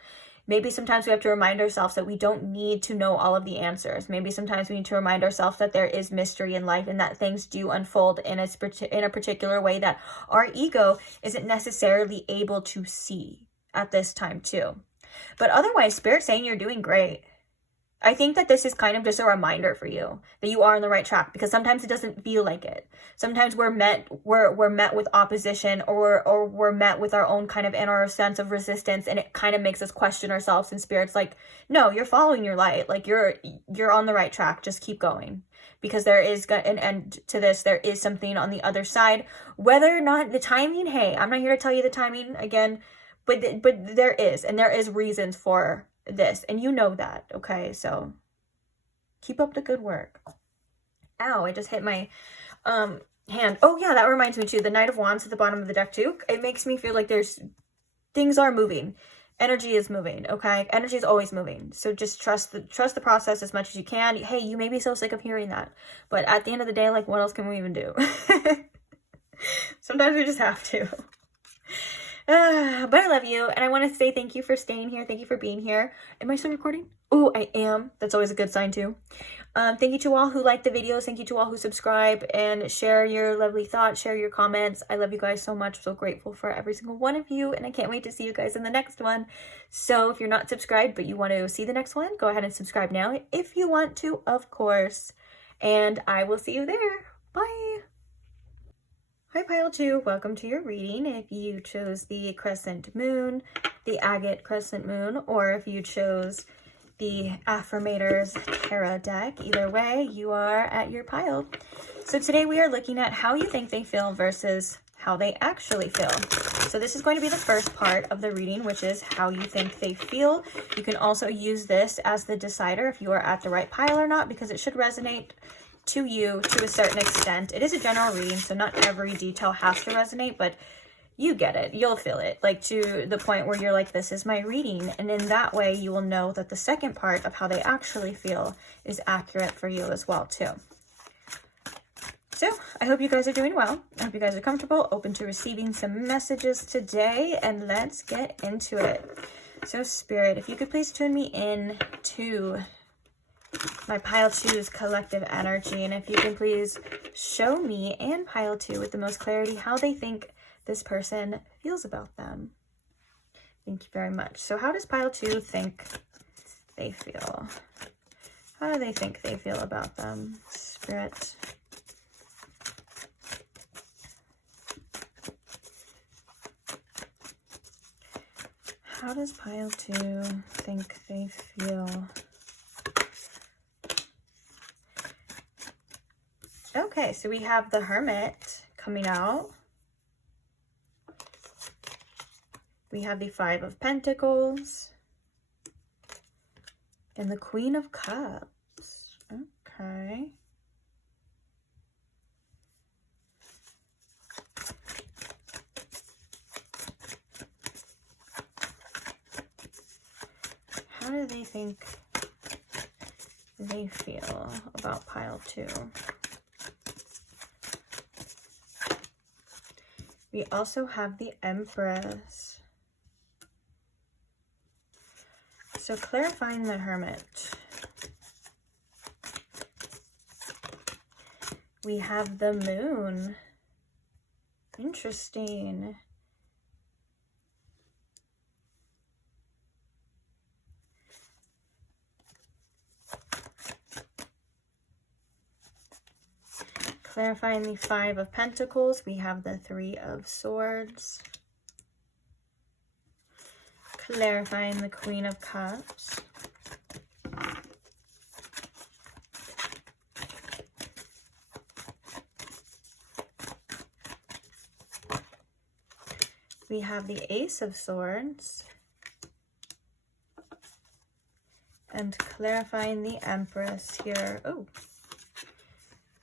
Maybe sometimes we have to remind ourselves that we don't need to know all of the answers. Maybe sometimes we need to remind ourselves that there is mystery in life and that things do unfold in a particular way that our ego isn't necessarily able to see at this time too. But otherwise, Spirit's saying you're doing great. I think that this is kind of just a reminder for you that you are on the right track, because sometimes it doesn't feel like it. Sometimes we're met with opposition, or we're met with our own kind of inner sense of resistance, and it kind of makes us question ourselves. And Spirit's like, no, you're following your light. Like you're on the right track. Just keep going, because there is an end to this. There is something on the other side. Whether or not the timing, hey, I'm not here to tell you the timing again, but there is, and there is reasons for this, and you know that, okay? So keep up the good work. Ow, I just hit my hand. Oh yeah, that reminds me too, the Knight of Wands at the bottom of the deck too. It makes me feel like things are moving. Energy is moving, okay? Energy is always moving. So just trust the process as much as you can. Hey, you may be so sick of hearing that, but at the end of the day, like, what else can we even do? Sometimes we just have to. But I love you, and I want to say thank you for staying here. Thank you for being here. Am I still recording? Oh, I am. That's always a good sign too. Thank you to all who like the videos. Thank you to all who subscribe and share your lovely thoughts, share your comments. I love you guys so much. I'm so grateful for every single one of you, and I can't wait to see you guys in the next one. So if you're not subscribed but you want to see the next one, go ahead and subscribe now if you want to, of course. And I will see you there. Bye. Hi Pile 2, welcome to your reading. If you chose the Crescent Moon, the Agate Crescent Moon, or if you chose the Affrimators Tarot deck, either way, you are at your pile. So today we are looking at how you think they feel versus how they actually feel. So this is going to be the first part of the reading, which is how you think they feel. You can also use this as the decider if you are at the right pile or not, because it should resonate to you to a certain extent. It is a general reading, so not every detail has to resonate, but you get it. You'll feel it, like to the point where you're like, this is my reading. And in that way, you will know that the second part of how they actually feel is accurate for you as well, too. So I hope you guys are doing well. I hope you guys are comfortable, open to receiving some messages today, and let's get into it. So Spirit, if you could please tune me in to my pile 2's collective energy, and if you can please show me and pile 2 with the most clarity how they think this person feels about them. Thank you very much. So how does pile 2 think they feel? How do they think they feel about them, Spirit? How does pile 2 think they feel? Okay, so we have the Hermit coming out. We have the Five of Pentacles. And the Queen of Cups. Okay. How do they think they feel about pile 2? We also have the Empress. So clarifying the Hermit. We have the Moon. Interesting. Clarifying the Five of Pentacles, we have the Three of Swords. Clarifying the Queen of Cups. We have the Ace of Swords. And clarifying the Empress here. Oh,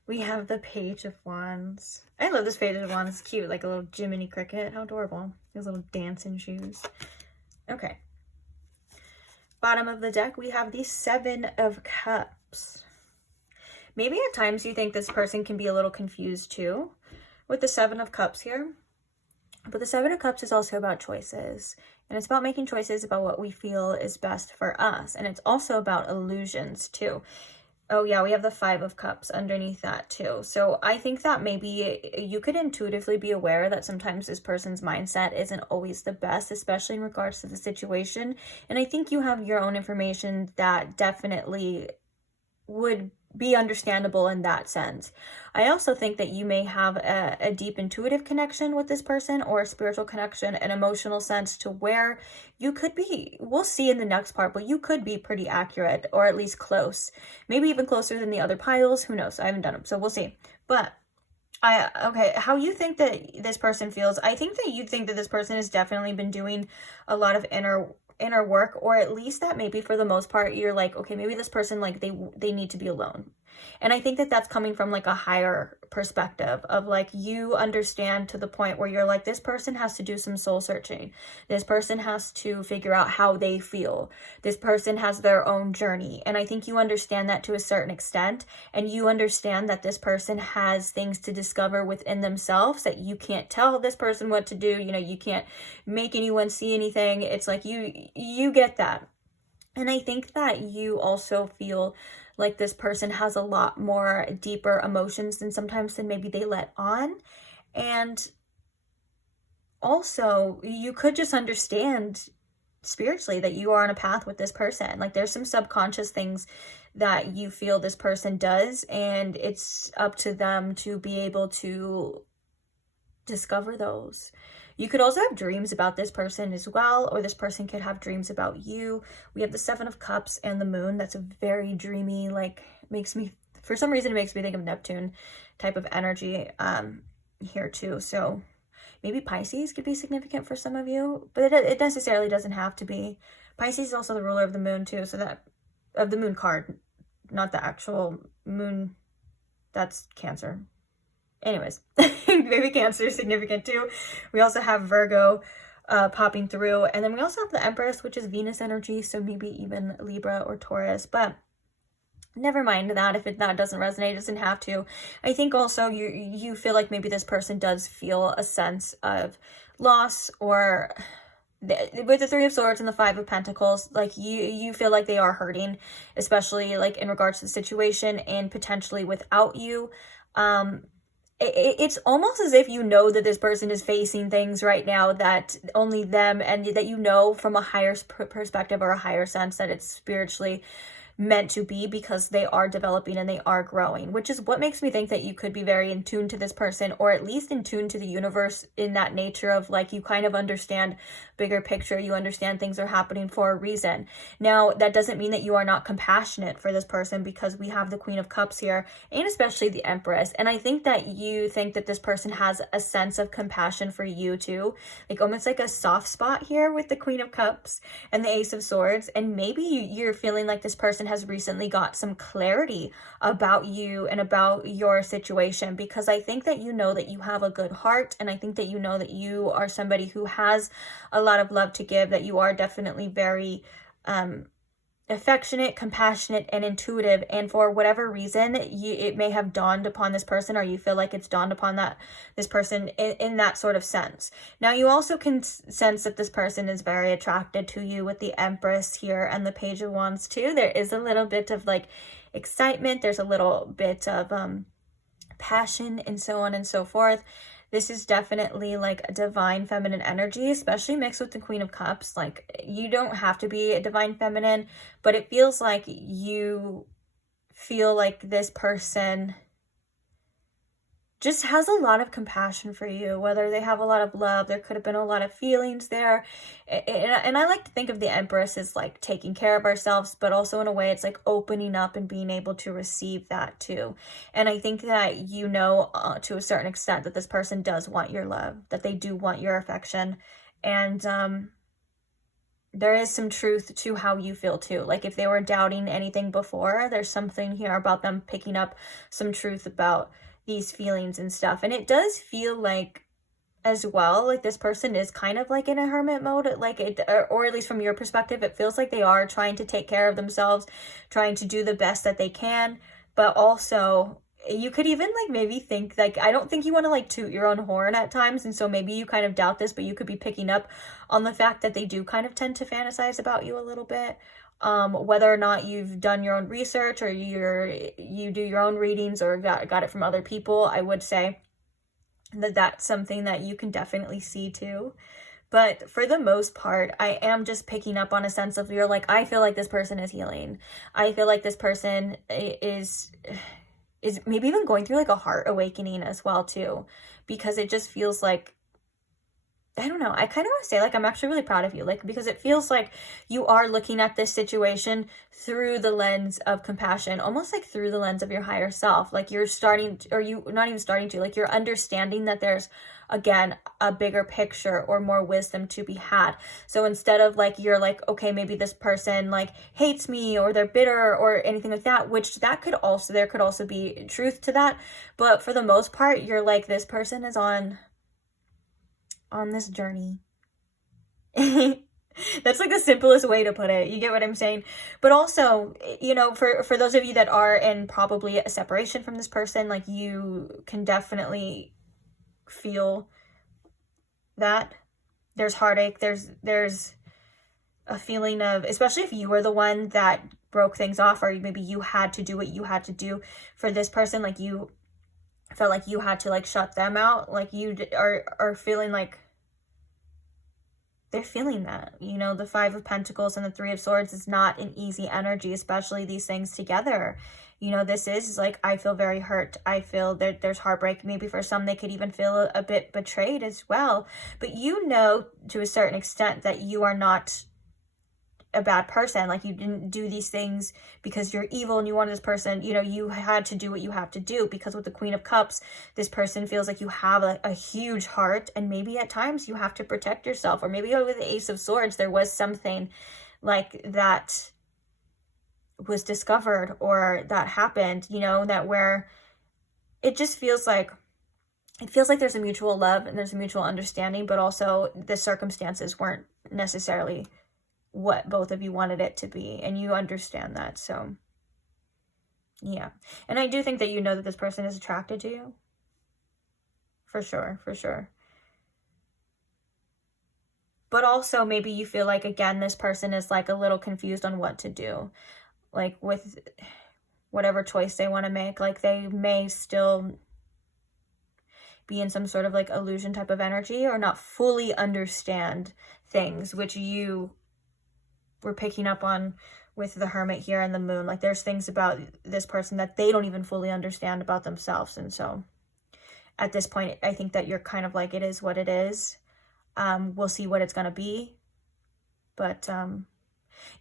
we have the Page of Wands. I love this Page of Wands. It's cute, like a little Jiminy Cricket. How adorable. Those little dancing shoes. Okay. Bottom of the deck, we have the Seven of Cups. Maybe at times you think this person can be a little confused too with the Seven of Cups here. But the Seven of Cups is also about choices. And it's about making choices about what we feel is best for us. And it's also about illusions too. Oh yeah, we have the Five of Cups underneath that too. So I think that maybe you could intuitively be aware that sometimes this person's mindset isn't always the best, especially in regards to the situation. And I think you have your own information that definitely would be understandable in that sense. I also think that you may have a deep intuitive connection with this person, or a spiritual connection, an emotional sense, to where you could be, we'll see in the next part, but you could be pretty accurate, or at least close, maybe even closer than the other piles. Who knows? I haven't done them, so we'll see. But okay, how you think that this person feels, I think that you think that this person has definitely been doing a lot of inner work, or at least that maybe for the most part you're like, okay, maybe this person, like they need to be alone. And I think that that's coming from like a higher perspective of like, you understand to the point where you're like, this person has to do some soul searching. This person has to figure out how they feel. This person has their own journey. And I think you understand that to a certain extent. And you understand that this person has things to discover within themselves that you can't tell this person what to do. You know, you can't make anyone see anything. It's like you get that. And I think that you also feel like this person has a lot more deeper emotions than maybe they let on. And also, you could just understand spiritually that you are on a path with this person. Like, there's some subconscious things that you feel this person does, and it's up to them to be able to discover those. You could also have dreams about this person as well, or this person could have dreams about you. We have the Seven of Cups and the Moon. That's a very dreamy, like, for some reason, it makes me think of Neptune type of energy here too. So maybe Pisces could be significant for some of you, but it necessarily doesn't have to be. Pisces is also the ruler of the moon too, so that, of the moon card, not the actual moon. That's Cancer. Anyways, maybe Cancer is significant too. We also have Virgo popping through, and then we also have the Empress, which is Venus energy, so maybe even Libra or Taurus, but never mind that. If that doesn't resonate, it doesn't have to. I think also you feel like maybe this person does feel a sense of loss, or with the Three of Swords and the Five of Pentacles, like you feel like they are hurting, especially like in regards to the situation, and potentially without you. It's almost as if you know that this person is facing things right now that only them, and that you know from a higher perspective or a higher sense that it's spiritually meant to be, because they are developing and they are growing, which is what makes me think that you could be very in tune to this person, or at least in tune to the universe, in that nature of like, you kind of understand bigger picture, you understand things are happening for a reason. Now, that doesn't mean that you are not compassionate for this person, because we have the Queen of Cups here, and especially the Empress. And I think that you think that this person has a sense of compassion for you too, like almost like a soft spot here with the Queen of Cups and the Ace of Swords. And maybe you're feeling like this person has recently got some clarity about you and about your situation, because I think that you know that you have a good heart, and I think that you know that you are somebody who has a lot of love to give, that you are definitely very affectionate, compassionate, and intuitive. And for whatever reason, it may have dawned upon this person, or you feel like it's dawned upon this person in that sort of sense. Now, you also can sense that this person is very attracted to you with the Empress here and the Page of Wands too. There is a little bit of like excitement. There's a little bit of passion, and so on and so forth. This is definitely like a divine feminine energy, especially mixed with the Queen of Cups. Like, you don't have to be a divine feminine, but it feels like you feel like this person just has a lot of compassion for you, whether they have a lot of love. There could have been a lot of feelings there. And I like to think of the Empress as like taking care of ourselves, but also in a way it's like opening up and being able to receive that too. And I think that, you know, to a certain extent that this person does want your love, that they do want your affection. And there is some truth to how you feel too. Like if they were doubting anything before, there's something here about them picking up some truth about these feelings and stuff. And it does feel like, as well, like this person is kind of like in a hermit mode, like it, or at least from your perspective, it feels like they are trying to take care of themselves, trying to do the best that they can. But also, you could even like maybe think like, I don't think you want to like toot your own horn at times, and so maybe you kind of doubt this, but you could be picking up on the fact that they do kind of tend to fantasize about you a little bit. Whether or not you've done your own research or you do your own readings or got it from other people, I would say that that's something that you can definitely see too. But for the most part, I am just picking up on a sense of, you're like, I feel like this person is healing. I feel like this person is maybe even going through like a heart awakening as well too, because it just feels like, I don't know, I kind of want to say like, I'm actually really proud of you, like, because it feels like you are looking at this situation through the lens of compassion, almost like through the lens of your higher self. Like you're starting, or you not even starting to, like you're understanding that there's, again, a bigger picture or more wisdom to be had. So instead of like, you're like, okay, maybe this person like hates me or they're bitter or anything like that, which that could also, there could also be truth to that. But for the most part, you're like, this person is on this journey. That's like the simplest way to put it. You get what I'm saying? But also, you know, for those of you that are in probably a separation from this person, like you can definitely feel that there's heartache. There's a feeling of, especially if you were the one that broke things off, or maybe you had to do what you had to do for this person, like you felt like you had to like shut them out, like you are feeling like they're feeling that, you know. The Five of Pentacles and the Three of Swords is not an easy energy, especially these things together. You know, this is like, I feel very hurt. I feel that there's heartbreak. Maybe for some, they could even feel a bit betrayed as well. But you know, to a certain extent, that you are not a bad person. Like you didn't do these things because you're evil and you wanted this person, you know, you had to do what you have to do, because with the Queen of Cups, this person feels like you have a huge heart, and maybe at times you have to protect yourself. Or maybe with the Ace of Swords, there was something like that was discovered or that happened, you know, that where it just feels like, there's a mutual love and there's a mutual understanding, but also the circumstances weren't necessarily what both of you wanted it to be, and you understand that. So yeah, and I do think that you know that this person is attracted to you, for sure, for sure. But also maybe you feel like, again, this person is like a little confused on what to do, like with whatever choice they want to make. Like they may still be in some sort of like illusion type of energy, or not fully understand things, which you we're picking up on with the Hermit here and the Moon. Like there's things about this person that they don't even fully understand about themselves. And so at this point, I think that you're kind of like, it is what it is. We'll see what it's going to be. But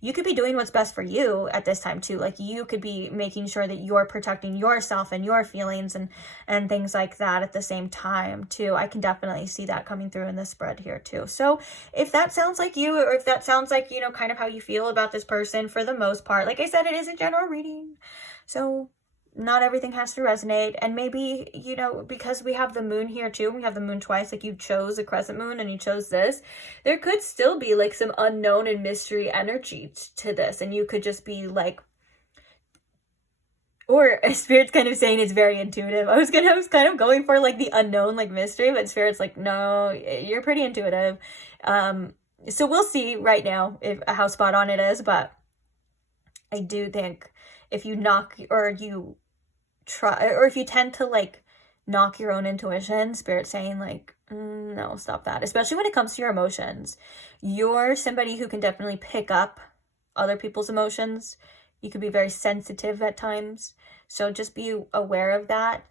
you could be doing what's best for you at this time too. Like you could be making sure that you're protecting yourself and your feelings and things like that at the same time too. I can definitely see that coming through in this spread here too. So if that sounds like you, or if that sounds like, you know, kind of how you feel about this person, for the most part, like I said, it is a general reading. So not everything has to resonate. And maybe, you know, because we have the Moon here too, we have the Moon twice, like you chose a crescent moon and you chose this, there could still be like some unknown and mystery energy to this, and you could just be like, or Spirit's kind of saying it's very intuitive. I was kind of going for like the unknown, like mystery, but Spirit's like, no, you're pretty intuitive. So we'll see right now if how spot on it is, but I do think if you knock, or you try, or if you tend to like knock your own intuition, Spirit's saying like, no, stop that. Especially when it comes to your emotions. You're somebody who can definitely pick up other people's emotions. You could be very sensitive at times. So just be aware of that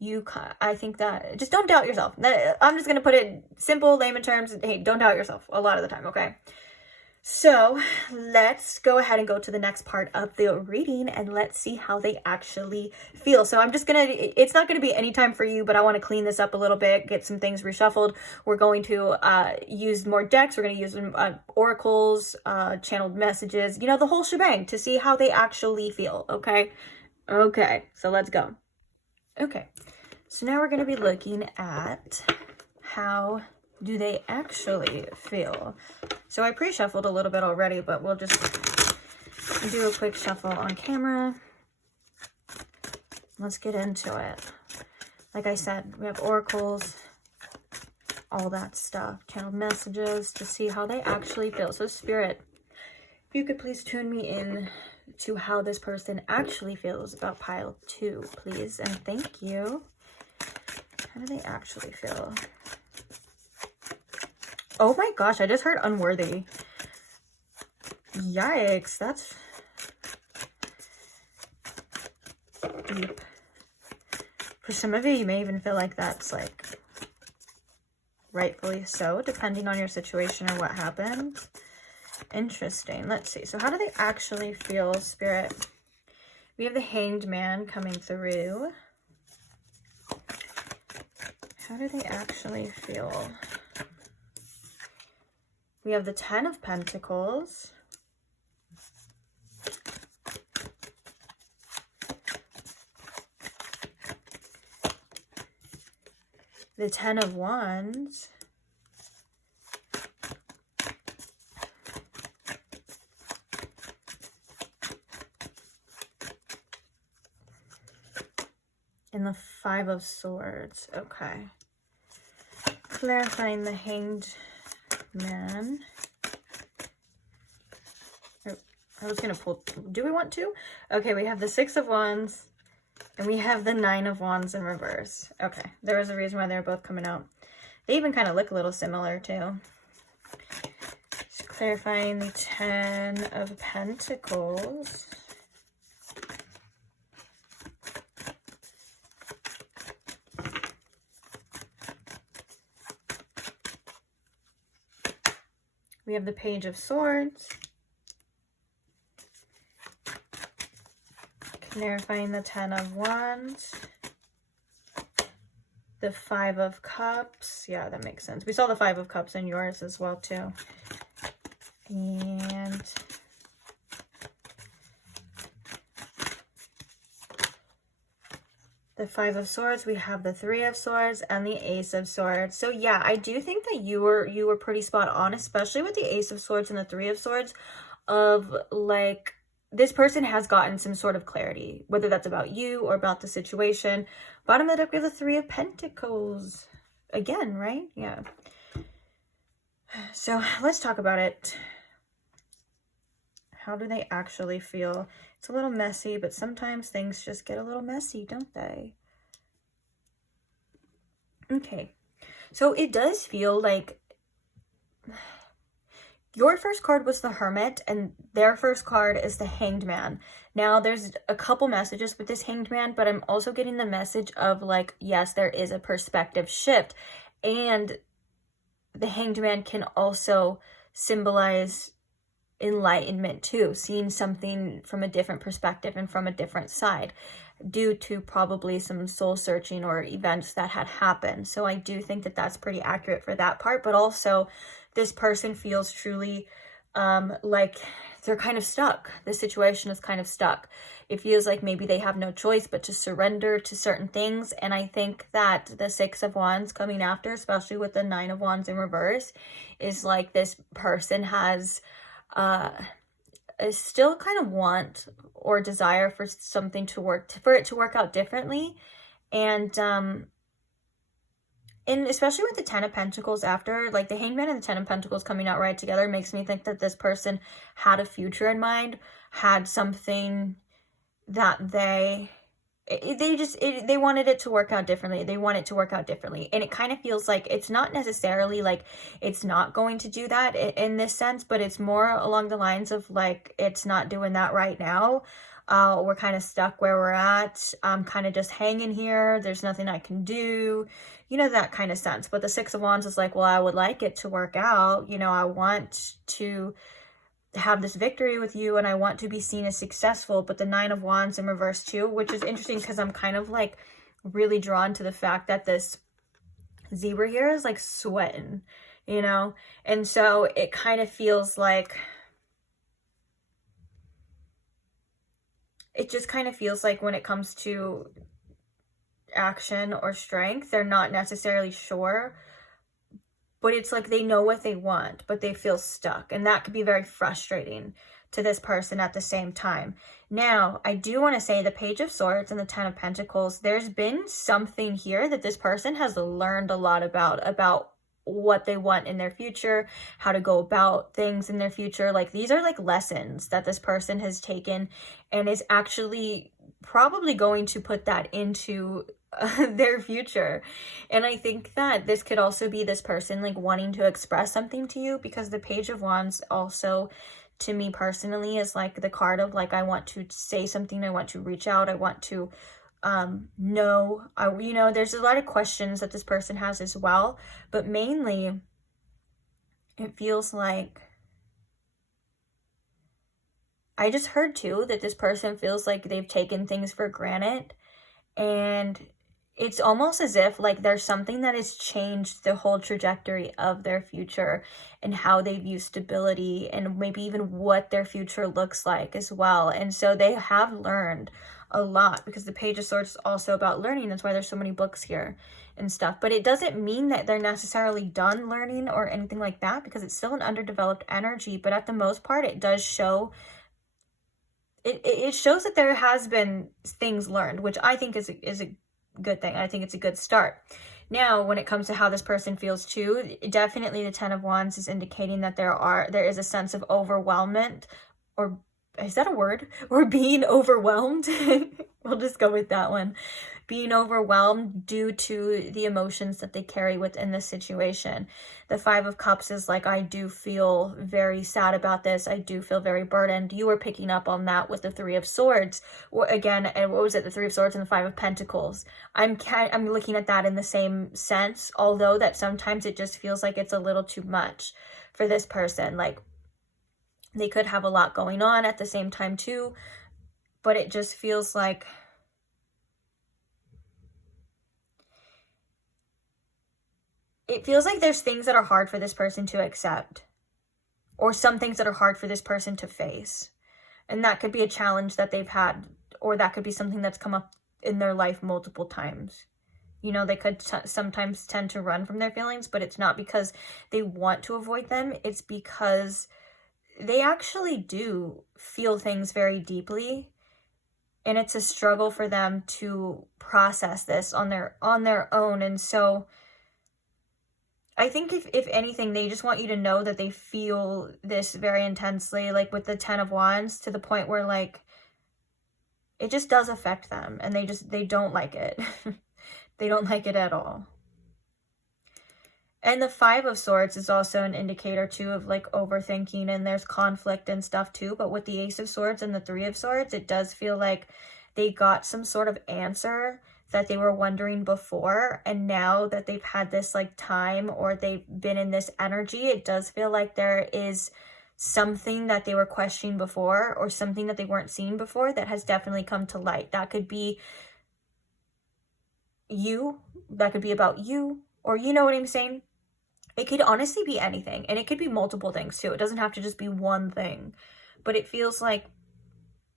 I think that just don't doubt yourself. I'm just going to put it simple, layman terms. Hey, don't doubt yourself a lot of the time, okay? So let's go ahead and go to the next part of the reading and let's see how they actually feel. So I'm just it's not going to be any time for you, but I want to clean this up a little bit, get some things reshuffled. We're going to use more decks. We're going to use oracles, channeled messages, the whole shebang to see how they actually feel, okay? Okay, so let's go. Okay, so now we're going to be looking at how do they actually feel. So I pre-shuffled a little bit already, but we'll just do a quick shuffle on camera. Let's get into it. Like I said, we have oracles, all that stuff, channeled messages to see how they actually feel. So Spirit, if you could please tune me in to how this person actually feels about pile 2, please. And thank you. How do they actually feel? Oh my gosh, I just heard unworthy. Yikes, that's deep. For some of you, you may even feel like that's like rightfully so, depending on your situation or what happened. Interesting. Let's see. So how do they actually feel, Spirit? We have the Hanged Man coming through. How do they actually feel? We have the 10 of Pentacles. The 10 of Wands. And the 5 of Swords. Okay. Clarifying the Hanged Man. Oh, I was going to pull. Do we want to? Okay, we have the 6 of Wands. And we have the 9 of Wands in reverse. Okay, there was a reason why they're both coming out. They even kind of look a little similar, too. Just clarifying the 10 of Pentacles. We have the Page of Swords. Clarifying the 10 of Wands. The 5 of Cups. Yeah, that makes sense. We saw the 5 of Cups in yours as well, too. And the 5 of Swords. We have the 3 of Swords and the Ace of Swords. So yeah, I do think that you were pretty spot on, especially with the Ace of Swords and the 3 of Swords, of like, this person has gotten some sort of clarity, whether that's about you or about the situation. Bottom of the deck, we have the 3 of Pentacles. Again, right? Yeah. So let's talk about it. How do they actually feel? It's a little messy, but sometimes things just get a little messy, don't they? Okay. So it does feel like your first card was the Hermit, and their first card is the Hanged Man. Now, there's a couple messages with this Hanged Man, but I'm also getting the message of, like, yes, there is a perspective shift. And the Hanged Man can also symbolize enlightenment, too. Seeing something from a different perspective and from a different side, due to probably some soul searching or events that had happened. So I do think that that's pretty accurate for that part, but also this person feels truly like they're kind of stuck. The situation is kind of stuck. It feels like maybe they have no choice but to surrender to certain things. And I think that the 6 of Wands coming after, especially with the 9 of Wands in reverse, is like this person has still kind of want or desire for something to work, for it to work out differently. And especially with the 10 of Pentacles after, like the Hangman and the 10 of Pentacles coming out right together makes me think that this person had a future in mind, had something that they wanted it to work out differently. They want it to work out differently. And it kind of feels like it's not necessarily like it's not going to do that in this sense, but it's more along the lines of like, it's not doing that right now. we're kind of stuck where we're at. I'm kind of just hanging here. There's nothing I can do, you know, that kind of sense. But the Six of Wands is like, well, I would like it to work out. You know, I want to have this victory with you and I want to be seen as successful. But the Nine of Wands in reverse too, which is interesting because I'm kind of like really drawn to the fact that this zebra here is like sweating, you know? And so it kind of feels like, it just kind of feels like when it comes to action or strength, they're not necessarily sure, but it's like they know what they want, but they feel stuck. And that could be very frustrating to this person at the same time. Now, I do want to say the Page of Swords and the Ten of Pentacles, there's been something here that this person has learned a lot about what they want in their future, how to go about things in their future. Like, these are like lessons that this person has taken and is actually probably going to put that into their future. And I think that this could also be this person like wanting to express something to you, because the Page of Wands also, to me personally, is like the card of like, I want to say something, I want to reach out, I want to know, you know, there's a lot of questions that this person has as well, but mainly it feels like, I just heard too that this person feels like they've taken things for granted, and it's almost as if like there's something that has changed the whole trajectory of their future and how they view stability and maybe even what their future looks like as well. And so they have learned a lot, because the Page of Swords is also about learning. That's why there's so many books here and stuff. But it doesn't mean that they're necessarily done learning or anything like that, because it's still an underdeveloped energy. But at the most part, it does show, it shows that there has been things learned, which I think is a good thing. I think it's a good start. Now, when it comes to how this person feels too, definitely the Ten of Wands is indicating that there is a sense of overwhelmment, or is that a word? Or being overwhelmed. We'll just go with that one. Being overwhelmed due to the emotions that they carry within this situation. The Five of Cups is like, I do feel very sad about this. I do feel very burdened. You were picking up on that with the Three of Swords. Again, and what was it? The Three of Swords and the Five of Pentacles. I'm looking at that in the same sense, although that sometimes it just feels like it's a little too much for this person. Like, they could have a lot going on at the same time too, but it just feels like there's things that are hard for this person to accept, or some things that are hard for this person to face. And that could be a challenge that they've had, or that could be something that's come up in their life multiple times. You know, they could sometimes tend to run from their feelings, but it's not because they want to avoid them. It's because they actually do feel things very deeply, and it's a struggle for them to process this on their own. And so I think if anything, they just want you to know that they feel this very intensely, like with the Ten of Wands, to the point where like it just does affect them, and they don't like it. They don't like it at all. And the Five of Swords is also an indicator too of like overthinking, and there's conflict and stuff too. But with the Ace of Swords and the Three of Swords, it does feel like they got some sort of answer that they were wondering before. And now that they've had this like time, or they've been in this energy, it does feel like there is something that they were questioning before, or something that they weren't seeing before, that has definitely come to light. That could be you, that could be about you, or you know what I'm saying? It could honestly be anything, and it could be multiple things too. It doesn't have to just be one thing, but it feels like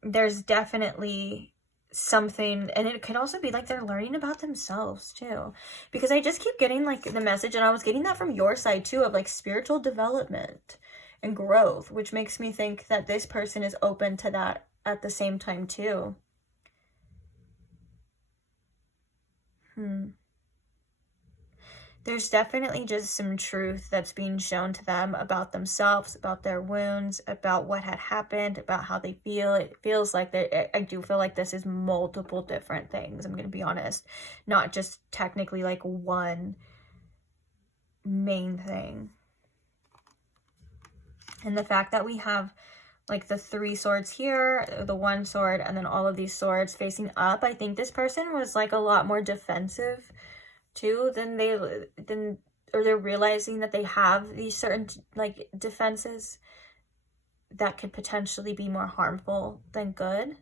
there's definitely something, and it could also be like they're learning about themselves too, because I just keep getting like the message, and I was getting that from your side too, of like spiritual development and growth, which makes me think that this person is open to that at the same time too. There's definitely just some truth that's being shown to them about themselves, about their wounds, about what had happened, about how they feel. It feels like I do feel like this is multiple different things, I'm going to be honest. Not just technically like one main thing. And the fact that we have like the 3 swords here, the 1 sword, and then all of these swords facing up. I think this person was like a lot more defensive too than or they're realizing that they have these certain like defenses that could potentially be more harmful than good.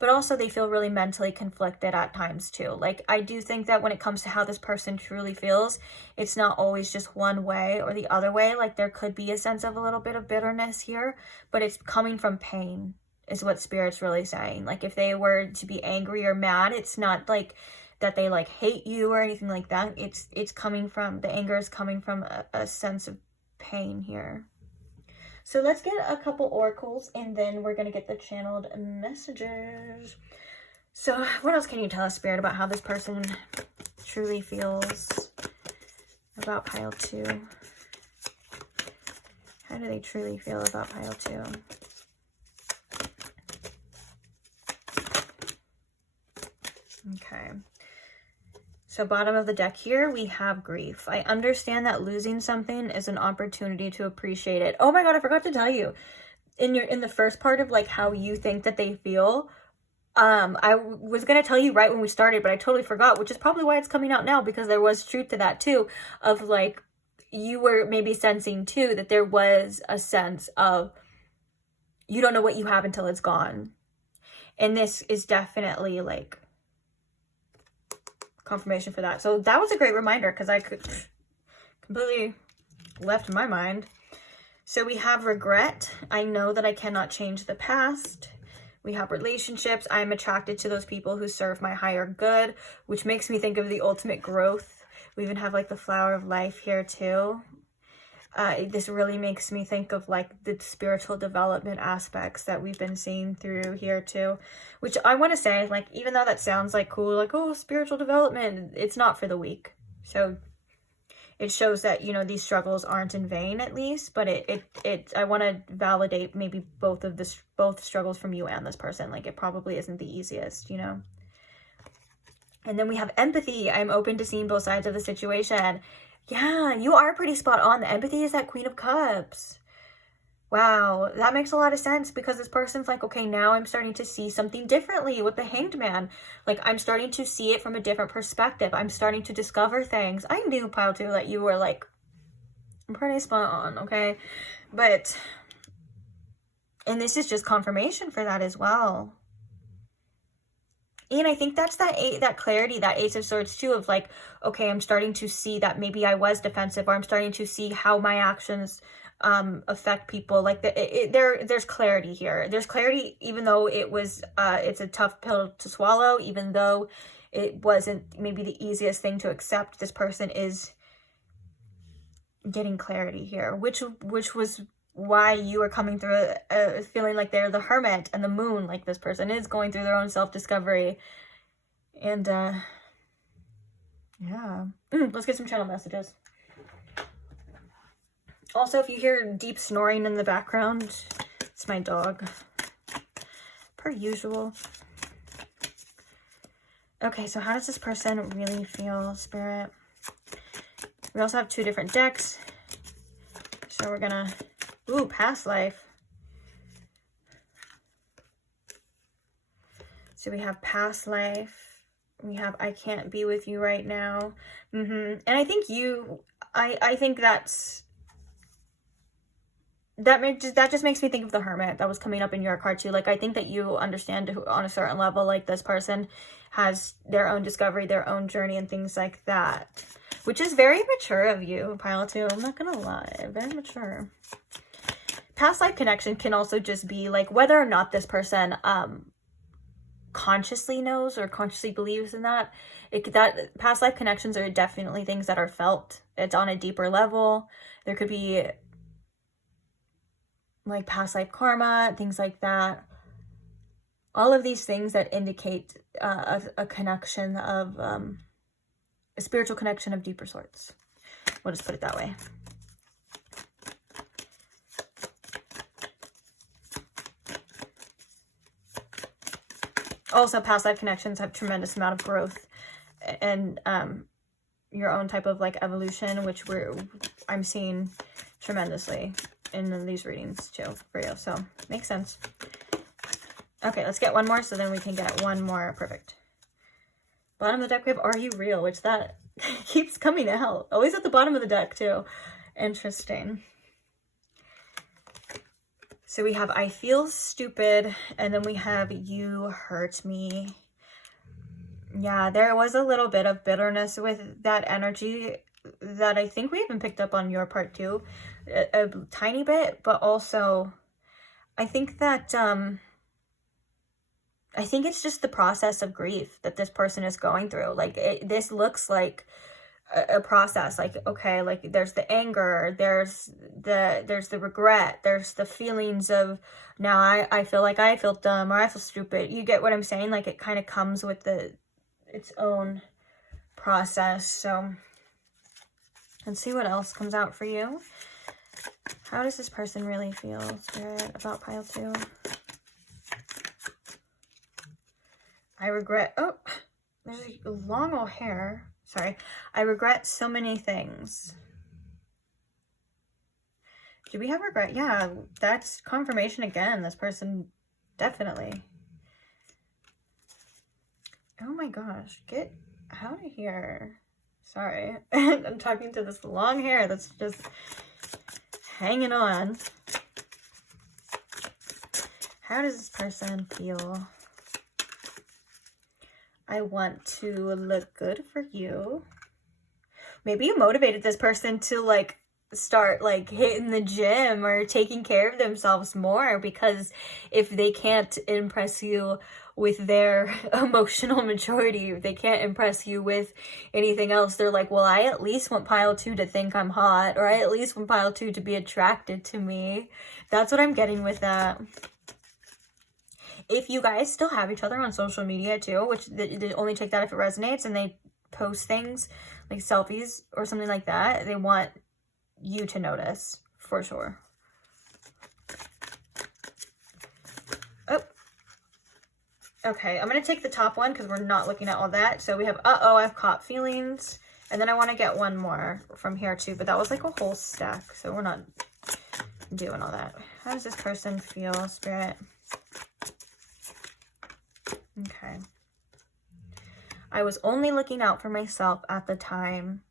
But also they feel really mentally conflicted at times too. Like, I do think that when it comes to how this person truly feels, it's not always just one way or the other way. Like, there could be a sense of a little bit of bitterness here, but it's coming from pain is what Spirit's really saying. Like, if they were to be angry or mad, it's not like that they like hate you or anything like that. It's coming from, the anger is coming from a sense of pain here. So let's get a couple oracles and then we're going to get the channeled messages. So what else can you tell us, Spirit, about how this person truly feels about pile 2? How do they truly feel about pile 2? Okay. So bottom of the deck here, we have grief. I understand that losing something is an opportunity to appreciate it. Oh my God, I forgot to tell you. In the first part of like how you think that they feel, I was going to tell you right when we started, but I totally forgot, which is probably why it's coming out now, because there was truth to that too, of like, you were maybe sensing too that there was a sense of you don't know what you have until it's gone. And this is definitely like confirmation for that. So that was a great reminder because I could completely left my mind. So we have regret. I know that I cannot change the past. We have relationships. I'm attracted to those people who serve my higher good, which makes me think of the ultimate growth. We even have like the flower of life here too. This really makes me think of like the spiritual development aspects that we've been seeing through here too, which I want to say, like, even though that sounds like cool, like, oh, spiritual development, it's not for the weak. So it shows that, you know, these struggles aren't in vain, at least, but I want to validate maybe both struggles from you and this person. Like, it probably isn't the easiest, you know? And then we have empathy. I'm open to seeing both sides of the situation. Yeah, you are pretty spot on. The empathy is that Queen of Cups. Wow, that makes a lot of sense because this person's like, okay, now I'm starting to see something differently with the Hanged Man. Like, I'm starting to see it from a different perspective. I'm starting to discover things. I knew, pile 2, that you were like, I'm pretty spot on, okay? But, and this is just confirmation for that as well. And I think that's that clarity, that Ace of Swords too, of like, okay, I'm starting to see that maybe I was defensive, or I'm starting to see how my actions affect people. Like there's clarity here. There's clarity, even though it's a tough pill to swallow, even though it wasn't maybe the easiest thing to accept. This person is getting clarity here, which was why you are coming through feeling like they're the Hermit and the Moon. Like, this person is going through their own self-discovery. And yeah, let's get some channel messages. Also, if you hear deep snoring in the background, it's my dog, per usual. Okay, so how does this person really feel, Spirit? We also have 2 different decks, so we're gonna ooh, past life. So we have past life. We have I can't be with you right now. And I think I think that just makes me think of the Hermit that was coming up in your card too. Like, I think that you understand on a certain level, like, this person has their own discovery, their own journey, and things like that, which is very mature of you, pile 2. I'm not gonna lie, very mature. Past life connection can also just be like whether or not this person consciously knows or consciously believes in that. That past life connections are definitely things that are felt. It's on a deeper level. There could be like past life karma, things like that. All of these things that indicate a connection of a spiritual connection of deeper sorts. We'll just put it that way. Also, past life connections have tremendous amount of growth and your own type of like evolution, which I'm seeing tremendously in these readings too for you. So makes sense. Okay, let's get one more so then we can get one more. Perfect. Bottom of the deck we have Are You Real, which that keeps coming out. Always at the bottom of the deck too. Interesting. So we have I Feel Stupid, and then we have You Hurt Me. Yeah, there was a little bit of bitterness with that energy that I think we even picked up on your part too. A tiny bit, but also I think that I think it's just the process of grief that this person is going through. Like this looks like a process. Like, okay, like there's the anger, there's the regret, there's the feelings of now I feel like I feel dumb or I feel stupid. You get what I'm saying? Like it kind of comes with its own process. So let's see what else comes out for you. How does this person really feel, Spirit, about pile 2? I regret, oh, there's a long old hair. Sorry. I regret so many things. Do we have regret? Yeah, that's confirmation again. This person, definitely. Oh my gosh, get out of here. Sorry. I'm talking to this long hair that's just hanging on. How does this person feel? I want to look good for you. Maybe you motivated this person to like start like hitting the gym or taking care of themselves more, because if they can't impress you with their emotional maturity, if they can't impress you with anything else, they're like, well, I at least want pile 2 to think I'm hot, or I at least want pile 2 to be attracted to me. That's what I'm getting with that. If you guys still have each other on social media too, which they only take that if it resonates, and they post things like selfies or something like that, they want you to notice for sure. Oh, okay. I'm going to take the top one because we're not looking at all that. So we have, uh-oh, I've caught feelings. And then I want to get one more from here too, but that was like a whole stack. So we're not doing all that. How does this person feel, Spirit? Okay. I was only looking out for myself at the time.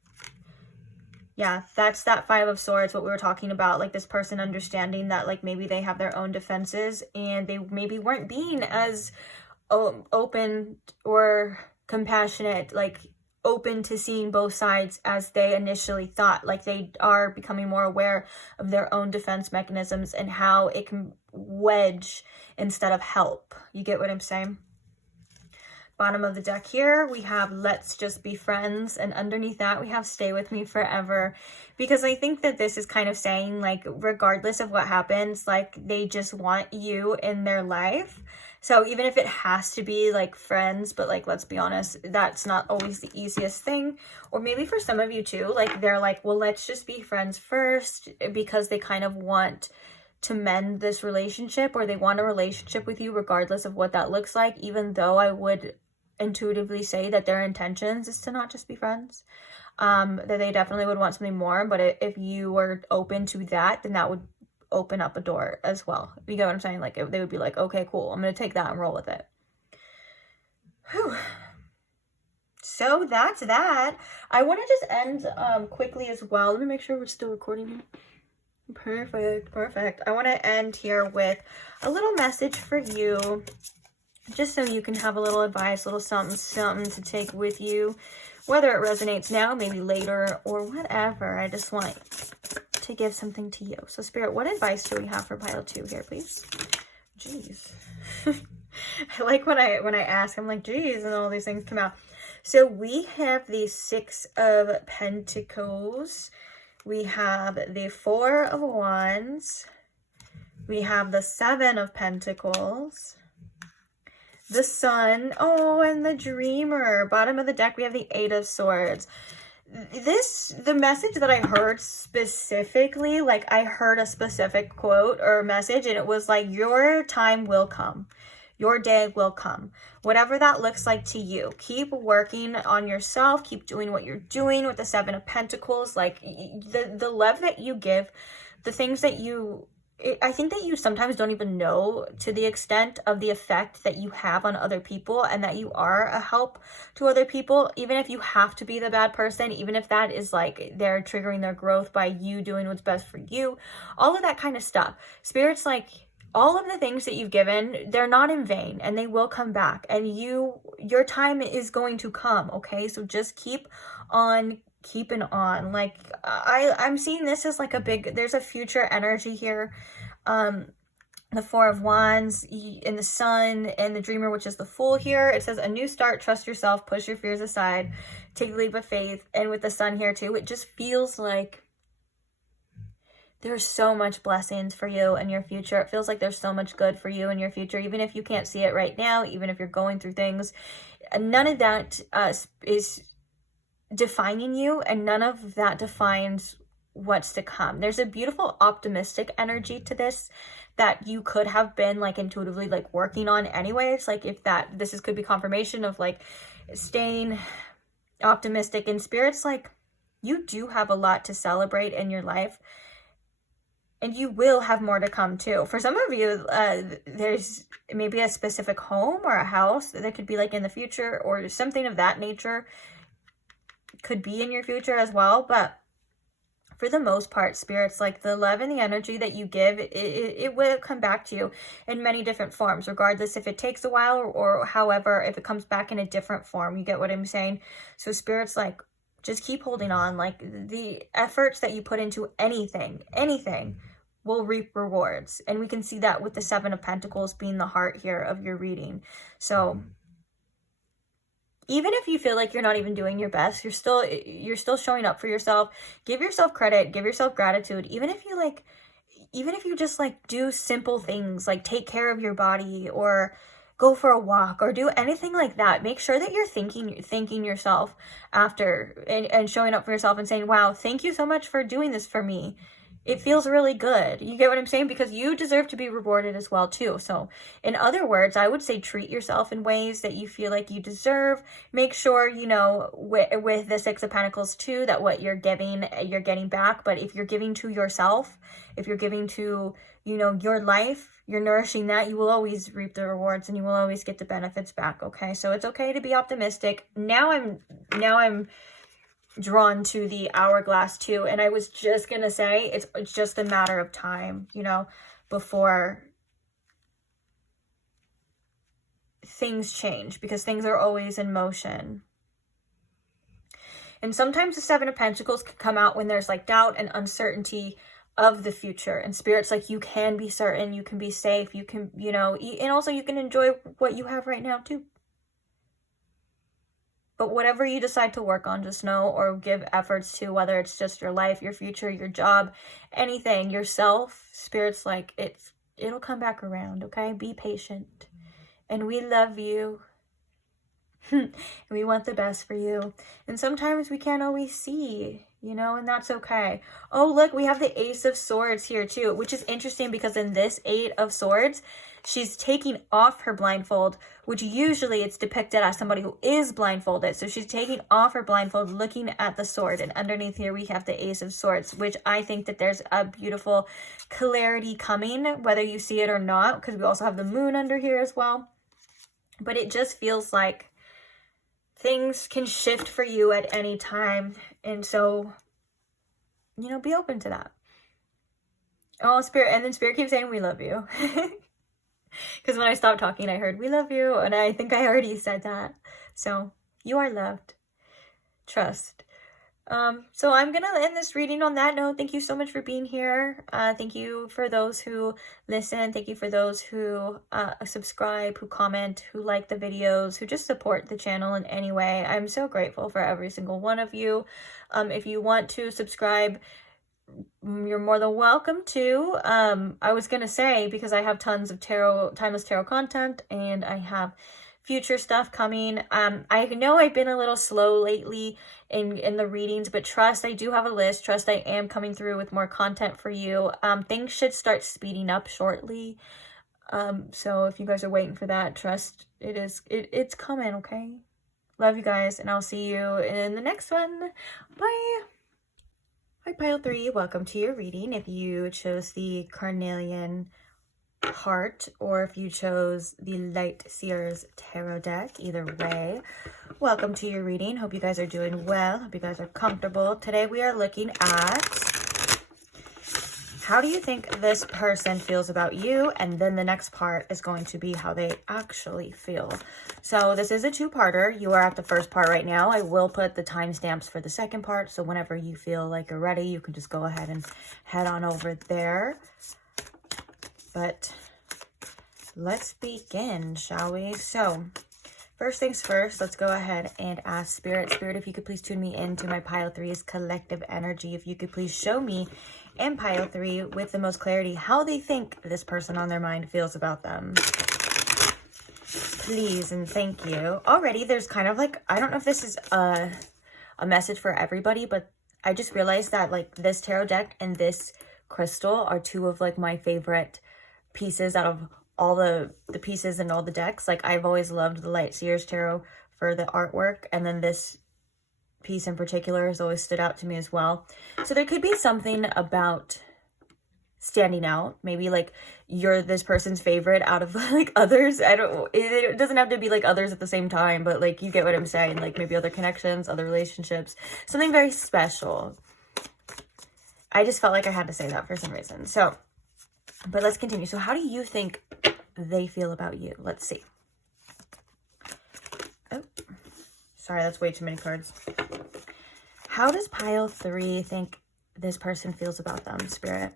Yeah, that's that 5 of Swords, what we were talking about. Like this person understanding that like maybe they have their own defenses and they maybe weren't being as open or compassionate, like open to seeing both sides as they initially thought. Like they are becoming more aware of their own defense mechanisms and how it can wedge instead of help. You get what I'm saying? Bottom of the deck here, we have Let's Just Be Friends, and underneath that we have Stay With Me Forever, because I think that this is kind of saying like regardless of what happens, like they just want you in their life. So even if it has to be like friends, but like let's be honest, that's not always the easiest thing. Or maybe for some of you too, like they're like, well, let's just be friends first, because they kind of want to mend this relationship, or they want a relationship with you regardless of what that looks like, even though I would intuitively say that their intentions is to not just be friends, that they definitely would want something more. But if you were open to that, then that would open up a door as well. You get what I'm saying? Like they would be like, okay, cool, I'm gonna take that and roll with it. Whew. So that's that. I want to just end quickly as well. Let me make sure we're still recording here. Perfect. I want to end here with a little message for you, just so you can have a little advice, a little something to take with you, whether it resonates now, maybe later, or whatever. I just want to give something to you. So Spirit, what advice do we have for pile 2 here, please? Jeez. I like when I ask, I'm like, geez, and all these things come out. So we have the 6 of Pentacles. We have the 4 of Wands. We have the 7 of Pentacles. The Sun. Oh, and the Dreamer. Bottom of the deck, we have the 8 of Swords. The message that I heard specifically, like I heard a specific quote or message, and it was like, your time will come. Your day will come. Whatever that looks like to you. Keep working on yourself. Keep doing what you're doing with the Seven of Pentacles. Like the love that you give, the things that you... I think that you sometimes don't even know to the extent of the effect that you have on other people, and that you are a help to other people, even if you have to be the bad person, even if that is like they're triggering their growth by you doing what's best for you, all of that kind of stuff. Spirit's like, all of the things that you've given, they're not in vain, and they will come back, and your time is going to come, okay? So just keep on keeping on. Like I'm seeing this as like a big, there's a future energy here. The Four of Wands in the Sun and the Dreamer, which is the Fool here. It says a new start, trust yourself, push your fears aside, take a leap of faith. And with the Sun here too, it just feels like there's so much blessings for you in your future. It feels like there's so much good for you in your future, even if you can't see it right now, even if you're going through things. None of that is defining you, and none of that defines what's to come. There's a beautiful optimistic energy to this that you could have been like intuitively like working on anyways. Like if that could be confirmation of like staying optimistic. In Spirit's like, you do have a lot to celebrate in your life, and you will have more to come too. For some of you, there's maybe a specific home or a house that could be like in the future, or something of that nature could be in your future as well. But for the most part, Spirit's like the love and the energy that you give, it will come back to you in many different forms, regardless if it takes a while or however, if it comes back in a different form. You get what I'm saying? So Spirit's like, just keep holding on. Like the efforts that you put into anything will reap rewards. And we can see that with the Seven of Pentacles being the heart here of your reading. So even if you feel like you're not even doing your best, you're still showing up for yourself. Give yourself credit, give yourself gratitude. Even if you just like do simple things like take care of your body or go for a walk or do anything like that, make sure that you're thanking yourself after and showing up for yourself and saying, wow, thank you so much for doing this for me. It feels really good. You get what I'm saying? Because you deserve to be rewarded as well too. So in other words, I would say treat yourself in ways that you feel like you deserve. Make sure, you know, with the Six of Pentacles too, that what you're giving, you're getting back. But if you're giving to yourself, if you're giving to, you know, your life, you're nourishing that, you will always reap the rewards and you will always get the benefits back. Okay. So it's okay to be optimistic. Now I'm drawn to the hourglass too, and I was just gonna say it's just a matter of time, you know, before things change, because things are always in motion. And sometimes the Seven of Pentacles can come out when there's like doubt and uncertainty of the future, and Spirit's like, you can be certain, you can be safe, you can, you know, and also you can enjoy what you have right now too. But whatever you decide to work on, just know, or give efforts to, whether it's just your life, your future, your job, anything, yourself, Spirit's like, it'll come back around, okay? Be patient. And we love you. And we want the best for you. And sometimes we can't always see, you know, and that's okay. Oh, look, we have the Ace of Swords here too, which is interesting because in this Eight of Swords, she's taking off her blindfold, which usually it's depicted as somebody who is blindfolded. So she's taking off her blindfold, looking at the sword. And underneath here, we have the Ace of Swords, which I think that there's a beautiful clarity coming, whether you see it or not, because we also have the moon under here as well. But it just feels like things can shift for you at any time. And so, you know, be open to that. Oh, Spirit. And then Spirit keeps saying, we love you. Because when I stopped talking, I heard, we love you. And I think I already said that. So you are loved. Trust. So I'm going to end this reading on that note. Thank you so much for being here. Thank you for those who listen. Thank you for those who subscribe, who comment, who like the videos, who just support the channel in any way. I'm so grateful for every single one of you. If you want to subscribe, you're more than welcome to. I was gonna say, because I have tons of timeless tarot content, and I have future stuff coming. I know I've been a little slow lately in the readings, but trust, I do have a list. Trust, I am coming through with more content for you. Things should start speeding up shortly. So if you guys are waiting for that, trust it's coming, okay? Love you guys, and I'll see you in the next one. Bye. Hi, pile 3. Welcome to your reading. If you chose the Carnelian Heart or if you chose the Light Seers Tarot deck, either way, welcome to your reading. Hope you guys are doing well. Hope you guys are comfortable. Today we are looking at how do you think this person feels about you? And then the next part is going to be how they actually feel. So this is a two-parter. You are at the first part right now. I will put the timestamps for the second part. So whenever you feel like you're ready, you can just go ahead and head on over there. But let's begin, shall we? So first things first, let's go ahead and ask Spirit. Spirit, if you could please tune me into my pile 3's collective energy. If you could please show me in pile 3 with the most clarity how they think this person on their mind feels about them. Please and thank you. Already there's kind of like, I don't know if this is a message for everybody, but I just realized that like this tarot deck and this crystal are two of like my favorite pieces out of all the pieces and all the decks. Like I've always loved the Light Seers Tarot for the artwork, and then this piece in particular has always stood out to me as well. So there could be something about standing out. Maybe like you're this person's favorite out of like others. It doesn't have to be like others at the same time, but like you get what I'm saying. Like maybe other connections, other relationships, something very special. I just felt like I had to say that for some reason. So, but let's continue. So how do you think they feel about you? Let's see. Oh, sorry, that's way too many cards. How does pile 3 think this person feels about them, Spirit?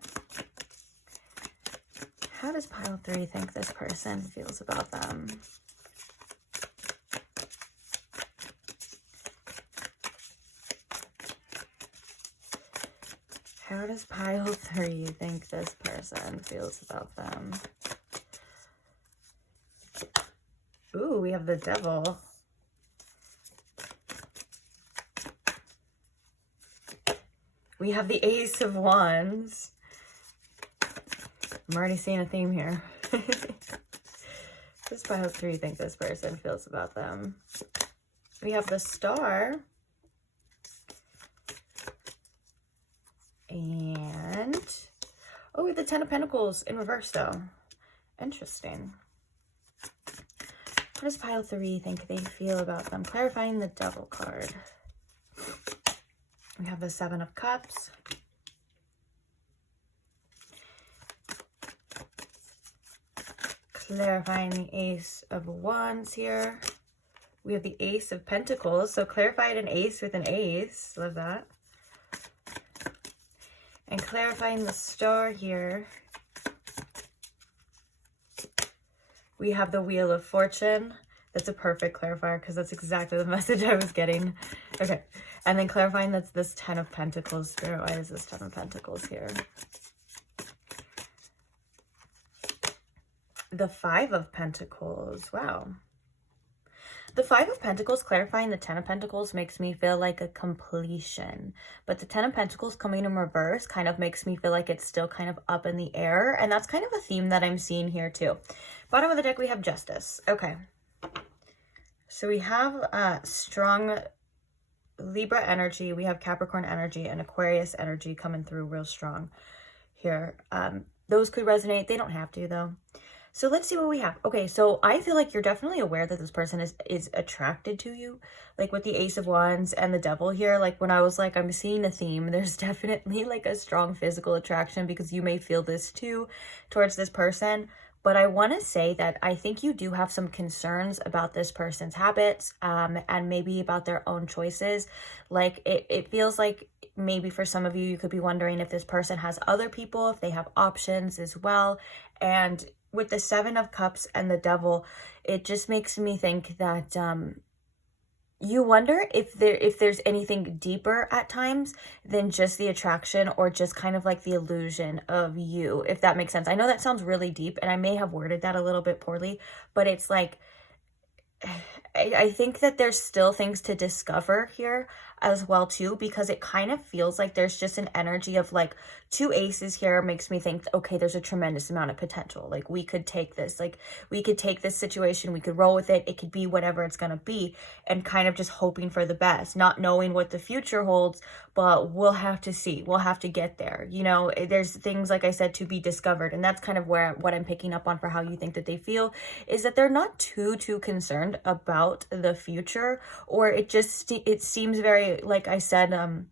How does pile 3 think this person feels about them? How does pile 3 think this person feels about them? Ooh, we have the Devil. We have the Ace of Wands. I'm already seeing a theme here. Does pile 3 think this person feels about them? We have the Star. And, oh, we have the Ten of Pentacles in reverse, though. Interesting. What does pile 3 think they feel about them? Clarifying the Devil card. We have the Seven of Cups. Clarifying the Ace of Wands here. We have the Ace of Pentacles. So clarified an ace with an ace. Love that. And clarifying the Star here. We have the Wheel of Fortune. That's a perfect clarifier because that's exactly the message I was getting. Okay. And then clarifying that's this Ten of Pentacles. Spirit, why is this Ten of Pentacles here? The Five of Pentacles. Wow. The Five of Pentacles clarifying the Ten of Pentacles makes me feel like a completion. But the Ten of Pentacles coming in reverse kind of makes me feel like it's still kind of up in the air. And that's kind of a theme that I'm seeing here too. Bottom of the deck, we have Justice. Okay. So we have strong Libra energy. We have Capricorn energy and Aquarius energy coming through real strong here. Those could resonate. They don't have to though. So let's see what we have. Okay, so I feel like you're definitely aware that this person is attracted to you. Like with the Ace of Wands and the Devil here, like when I was like, I'm seeing a theme, there's definitely like a strong physical attraction because you may feel this too towards this person. But I want to say that I think you do have some concerns about this person's habits and maybe about their own choices. Like it feels like maybe for some of you, you could be wondering if this person has other people, if they have options as well. And with the Seven of Cups and the Devil, it just makes me think that you wonder if there's anything deeper at times than just the attraction or just kind of like the illusion of you, if that makes sense. I know that sounds really deep and I may have worded that a little bit poorly, but it's like, I think that there's still things to discover here. as well too, because it kind of feels like there's just an energy of like 2 aces here makes me think, okay, there's a tremendous amount of potential. Like we could take this, like we could take this situation, we could roll with it. It could be whatever it's going to be, and kind of just hoping for the best, not knowing what the future holds, but we'll have to see. We'll have to get there. You know, there's things, like I said, to be discovered. And that's kind of what I'm picking up on for how you think that they feel, is that they're not too concerned about the future, or it seems very, like I said,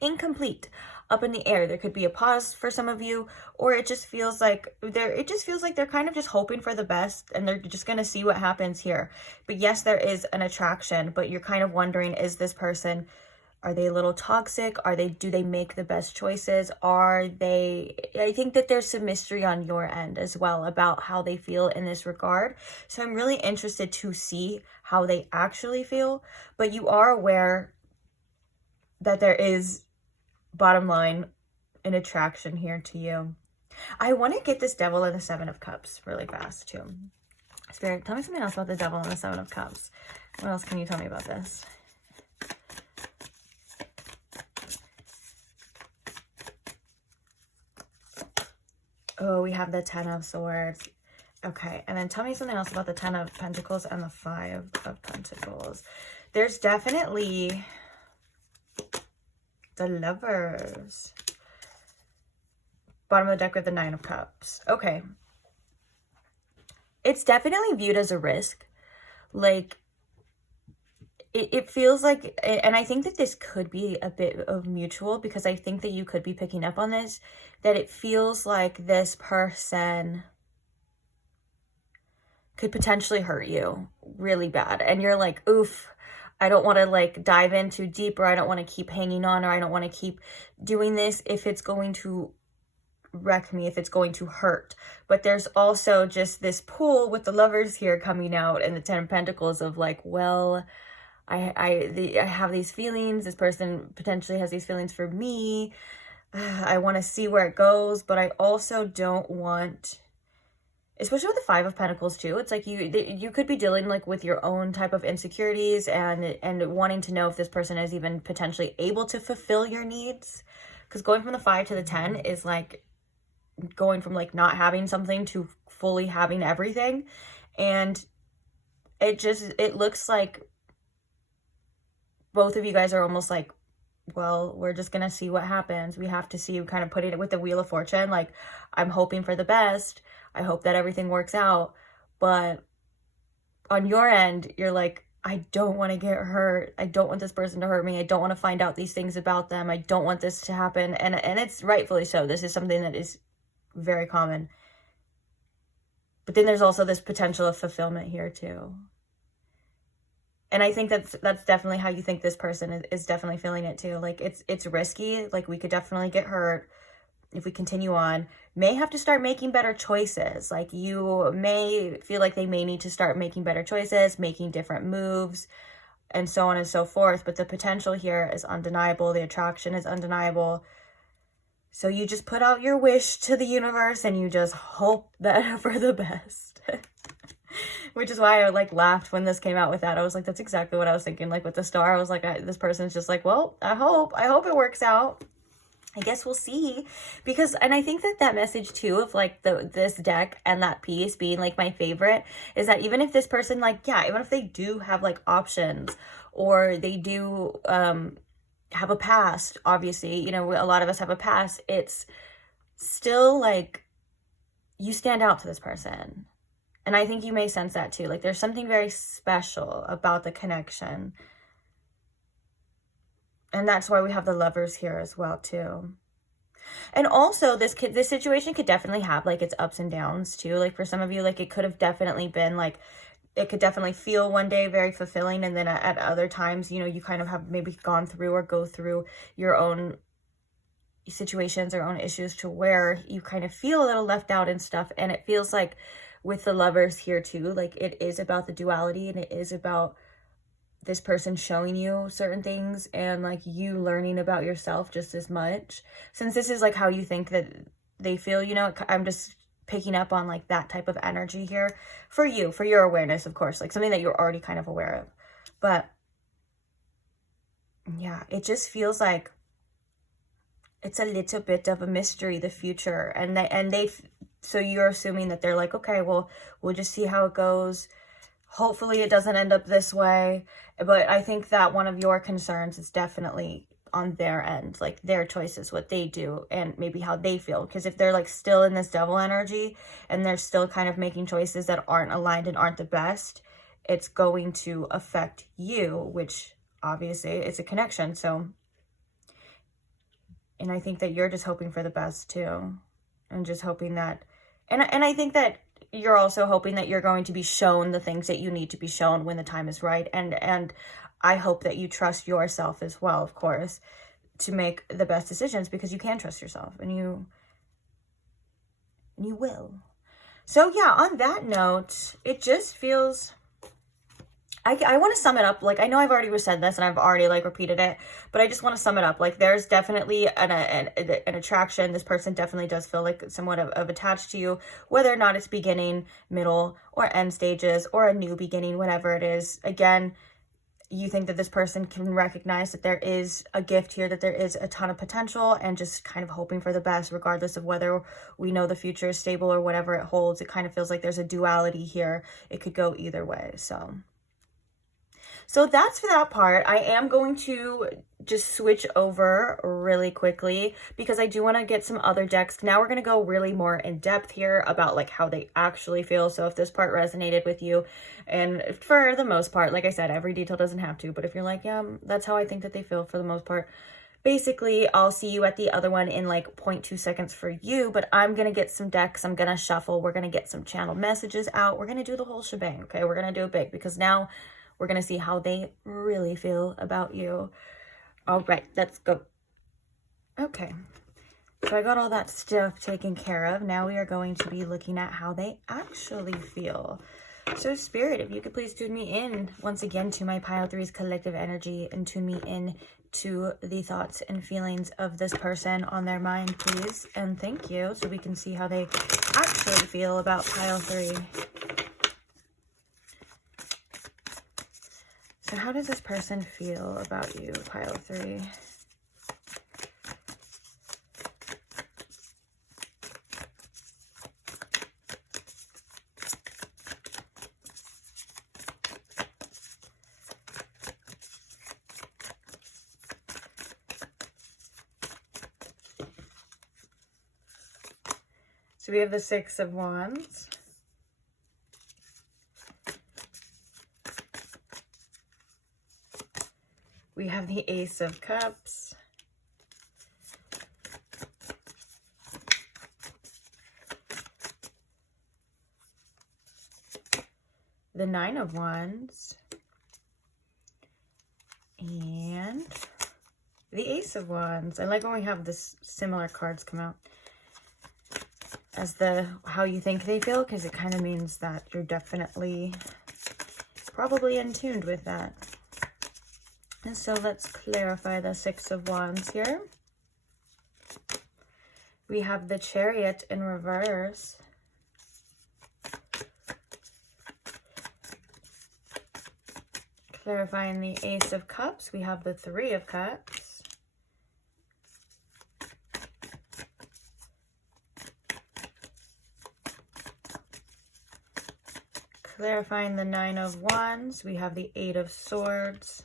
incomplete, up in the air. There could be a pause for some of you, or it just feels like they're kind of just hoping for the best, and they're just going to see what happens here. But yes, there is an attraction, but you're kind of wondering, is this person, are they a little toxic? Do they make the best choices? I think that there's some mystery on your end as well about how they feel in this regard. So I'm really interested to see how they actually feel, but you are aware that there is, bottom line, an attraction here to you. I want to get this Devil and the 7 of Cups really fast too. Spirit, tell me something else about the Devil and the 7 of Cups. What else can you tell me about this? Oh, we have the 10 of Swords. Okay, and then tell me something else about the 10 of Pentacles and the 5 of Pentacles. There's definitely the Lovers. Bottom of the deck with the 9 of Cups. Okay. It's definitely viewed as a risk. Like, it feels like, and I think that this could be a bit of mutual, because I think that you could be picking up on this, that it feels like this person could potentially hurt you really bad. And you're like, oof, I don't want to like dive in too deep, or I don't want to keep hanging on, or I don't want to keep doing this if it's going to wreck me, if it's going to hurt. But there's also just this pull with the Lovers here coming out, and the 10 of Pentacles of like, well, I have these feelings. This person potentially has these feelings for me. I want to see where it goes, but I also don't want, especially with the 5 of Pentacles too. It's like you could be dealing like with your own type of insecurities and wanting to know if this person is even potentially able to fulfill your needs. Because going from the 5 to the 10 is like going from like not having something to fully having everything. And it looks like both of you guys are almost like, well, we're just going to see what happens. We have to see, kind of putting it with the Wheel of Fortune. Like, I'm hoping for the best. I hope that everything works out. But on your end, you're like, I don't want to get hurt. I don't want this person to hurt me. I don't want to find out these things about them. I don't want this to happen. And it's rightfully so. This is something that is very common. But then there's also this potential of fulfillment here too. And I think that's definitely how you think this person is definitely feeling it too. Like, it's risky. Like, we could definitely get hurt if we continue on. May have to start making better choices. Like, you may feel like they may need to start making better choices, making different moves, and so on and so forth. But the potential here is undeniable. The attraction is undeniable. So you just put out your wish to the universe, and you just hope that for the best. Which is why I like laughed when this came out with that. I was like, that's exactly what I was thinking. Like with the star, I was like, this person's just like, well, I hope it works out. I guess we'll see. Because, and I think that message too of like this deck and that piece being like my favorite is that even if this person, like, yeah, even if they do have like options, or they do have a past, obviously, you know, a lot of us have a past, it's still like you stand out to this person. And I think you may sense that too. Like, there's something very special about the connection. And that's why we have the Lovers here as well too. And also this situation could definitely have like its ups and downs too. Like for some of you, like it could have definitely been like, it could definitely feel one day very fulfilling. And then at other times, you know, you kind of have maybe gone through or go through your own situations or own issues to where you kind of feel a little left out and stuff. And it feels like with the Lovers here too, like it is about the duality, and it is about this person showing you certain things and like you learning about yourself just as much. Since this is like how you think that they feel, you know, I'm just picking up on like that type of energy here for you, for your awareness, of course, like something that you're already kind of aware of. But Yeah, it just feels like it's a little bit of a mystery, the future. So you're assuming that they're like, okay, well, we'll just see how it goes. Hopefully it doesn't end up this way. But I think that one of your concerns is definitely on their end, like their choices, what they do, and maybe how they feel. Because if they're like still in this devil energy and they're still kind of making choices that aren't aligned and aren't the best, it's going to affect you, which obviously it's a connection. So, and I think that you're just hoping for the best too, and just hoping that, and I think that you're also hoping that you're going to be shown the things that you need to be shown when the time is right. And I hope that you trust yourself as well, of course, to make the best decisions, because you can trust yourself, and you will. So yeah, on that note, it just feels, I want to sum it up. Like, I know I've already said this and I've already like repeated it, but I just want to sum it up. Like, there's definitely an attraction. This person definitely does feel like somewhat of attached to you, whether or not it's beginning, middle, or end stages, or a new beginning, whatever it is. Again, you think that this person can recognize that there is a gift here, that there is a ton of potential, and just kind of hoping for the best, regardless of whether we know the future is stable or whatever it holds. It kind of feels like there's a duality here. It could go either way. So that's for that part. I am going to just switch over really quickly because I do want to get some other decks. Now we're going to go really more in depth here about like how they actually feel. So if this part resonated with you, and for the most part, like I said, every detail doesn't have to, but if you're like, yeah, that's how I think that they feel for the most part, basically, I'll see you at the other one in like 0.2 seconds for you, but I'm going to get some decks. I'm going to shuffle. We're going to get some channel messages out. We're going to do the whole shebang, okay? We're going to do it big because now we're going to see how they really feel about you. All right, let's go. Okay, so I got all that stuff taken care of. Now we are going to be looking at how they actually feel. So Spirit, if you could please tune me in once again to my Pile 3's collective energy, and tune me in to the thoughts and feelings of this person on their mind, please. And thank you, so we can see how they actually feel about Pile 3. So how does this person feel about you, Pile 3? So we have the Six of Wands. We have the Ace of Cups. The Nine of Wands. And the Ace of Wands. I like when we have this similar cards come out as the how you think they feel, because it kind of means that you're definitely probably in tune with that. And so let's clarify the Six of Wands here. We have the Chariot in reverse. Clarifying the Ace of Cups, we have the Three of Cups. Clarifying the Nine of Wands, we have the Eight of Swords.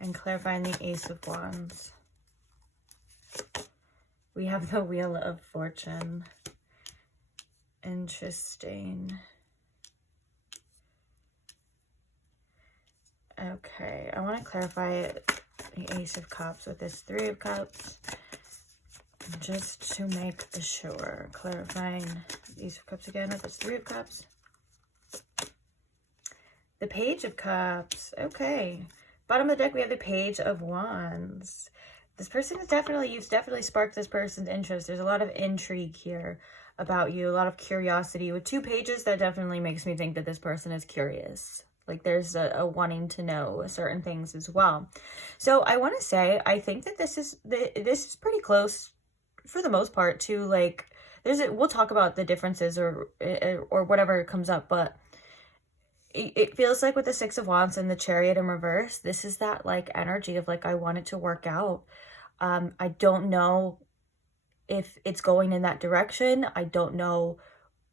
And clarifying the Ace of Wands, we have the Wheel of Fortune. Interesting. Okay, I want to clarify the Ace of Cups with this Three of Cups, just to make sure. Clarifying the Ace of Cups again with this Three of Cups. The Page of Cups. Okay. Bottom of the deck, we have the Page of Wands. This person is definitely, you've definitely sparked this person's interest. There's a lot of intrigue here about you, a lot of curiosity. With two pages, that definitely makes me think that this person is curious. Like there's a wanting to know certain things as well. So I want to say, I think that this is pretty close for the most part to like, we'll talk about the differences or whatever comes up, but it feels like with the Six of Wands and the Chariot in reverse, this is that like energy of like, I want it to work out. I don't know if it's going in that direction. I don't know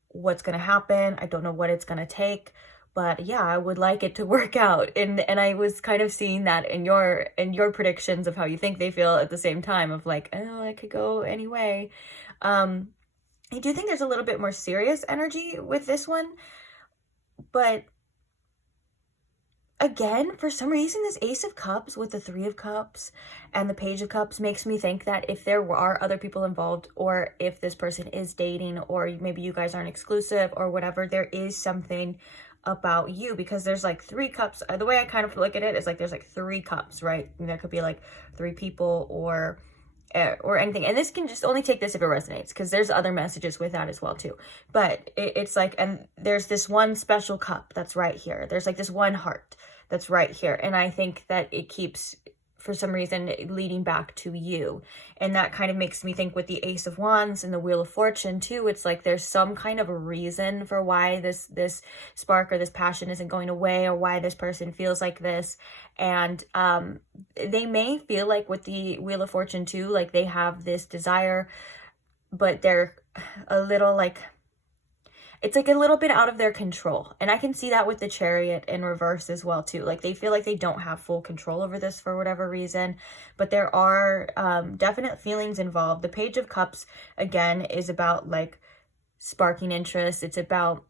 what's going to happen. I don't know what it's going to take. But yeah, I would like it to work out. And I was kind of seeing that in your predictions of how you think they feel at the same time of like, oh, it could go any way. I do think there's a little bit more serious energy with this one. But again, for some reason, this Ace of Cups with the Three of Cups and the Page of Cups makes me think that if there are other people involved, or if this person is dating, or maybe you guys aren't exclusive or whatever, there is something about you, because there's like 3 cups. The way I kind of look at it is like there's like 3 cups, right? And there could be like 3 people or anything. And this can just only take this if it resonates, because there's other messages with that as well too. But it's like, and there's this one special cup that's right here. There's like this one heart that's right here. And I think that it keeps, for some reason, leading back to you. And that kind of makes me think with the Ace of Wands and the Wheel of Fortune too, it's like there's some kind of a reason for why this spark or this passion isn't going away, or why this person feels like this. And they may feel like with the Wheel of Fortune too, like they have this desire, but they're a little like, it's like a little bit out of their control. And I can see that with the Chariot in reverse as well too. Like they feel like they don't have full control over this for whatever reason, but there are definite feelings involved. The Page of Cups, again, is about like sparking interest. It's about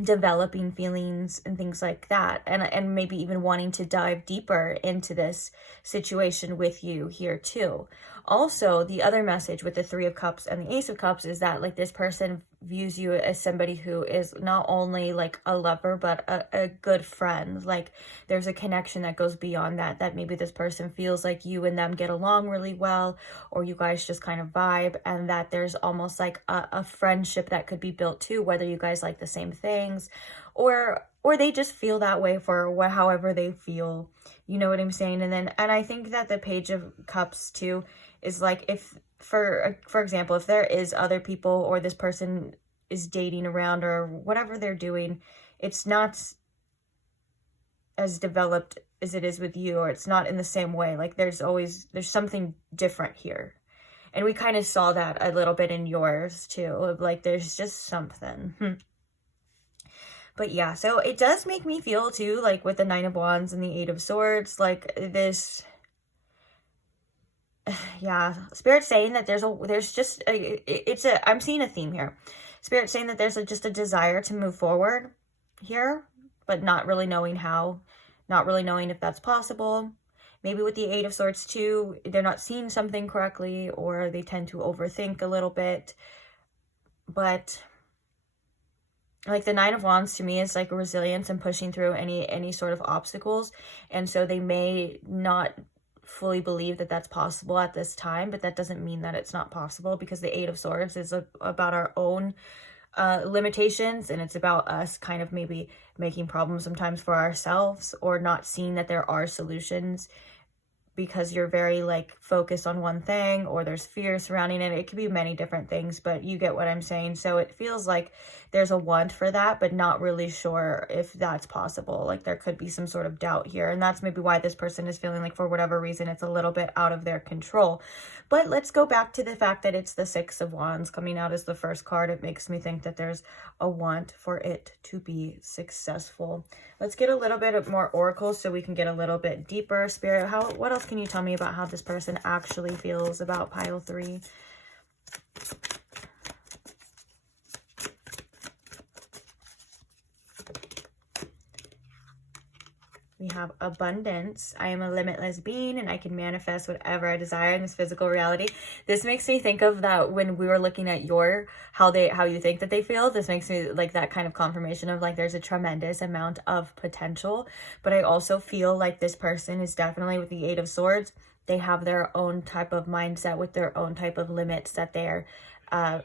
developing feelings and things like that, and maybe even wanting to dive deeper into this situation with you here too. Also, the other message with the Three of Cups and the Ace of Cups is that like this person views you as somebody who is not only like a lover, but a good friend. Like there's a connection that goes beyond that, that maybe this person feels like you and them get along really well, or you guys just kind of vibe, and that there's almost like a friendship that could be built too, whether you guys like the same things, or they just feel that way for however they feel. You know what I'm saying? And I think that the Page of Cups too is like, if for example, if there is other people, or this person is dating around, or whatever they're doing, it's not as developed as it is with you, or it's not in the same way. Like there's something different here. And we kind of saw that a little bit in yours too, of like there's just something. But yeah, so it does make me feel too, like with the Nine of Wands and the Eight of Swords, like this, yeah, Spirit's saying that I'm seeing a theme here. Spirit's saying that there's just a desire to move forward here, but not really knowing how, not really knowing if that's possible. Maybe with the Eight of Swords too, they're not seeing something correctly, or they tend to overthink a little bit. But like the Nine of Wands to me is like resilience and pushing through any sort of obstacles. And so they may not fully believe that that's possible at this time, but that doesn't mean that it's not possible, because the Eight of Swords is about our own limitations, and it's about us kind of maybe making problems sometimes for ourselves, or not seeing that there are solutions because you're very like focused on one thing, or there's fear surrounding it. It could be many different things, but you get what I'm saying. So it feels like there's a want for that, but not really sure if that's possible. Like there could be some sort of doubt here, and that's maybe why this person is feeling like for whatever reason it's a little bit out of their control. But let's go back to the fact that it's the Six of Wands coming out as the first card. It makes me think that there's a want for it to be successful. Let's get a little bit more oracles so we can get a little bit deeper. Spirit, what else can you tell me about how this person actually feels about pile 3? We have abundance. I am a limitless being, and I can manifest whatever I desire in this physical reality. This makes me think of that when we were looking at how you think that they feel. This makes me like that kind of confirmation of like there's a tremendous amount of potential. But I also feel like this person is definitely, with the Eight of Swords, they have their own type of mindset with their own type of limits that they're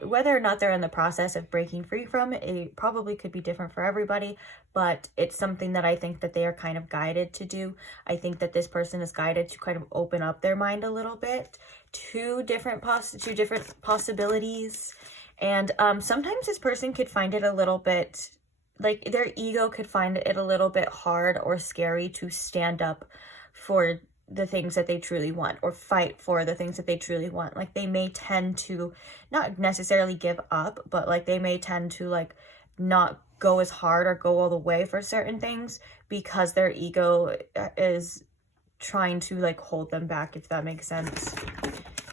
whether or not they're in the process of breaking free from. It probably could be different for everybody, but it's something that I think that they are kind of guided to do. I think that this person is guided to kind of open up their mind a little bit to different possibilities. And sometimes this person could find it a little bit like their ego could find it a little bit hard or scary to stand up for the things that they truly want, or fight for the things that they truly want. Like they may tend to not necessarily give up, but like they may tend to like not go as hard or go all the way for certain things because their ego is trying to like hold them back, if that makes sense.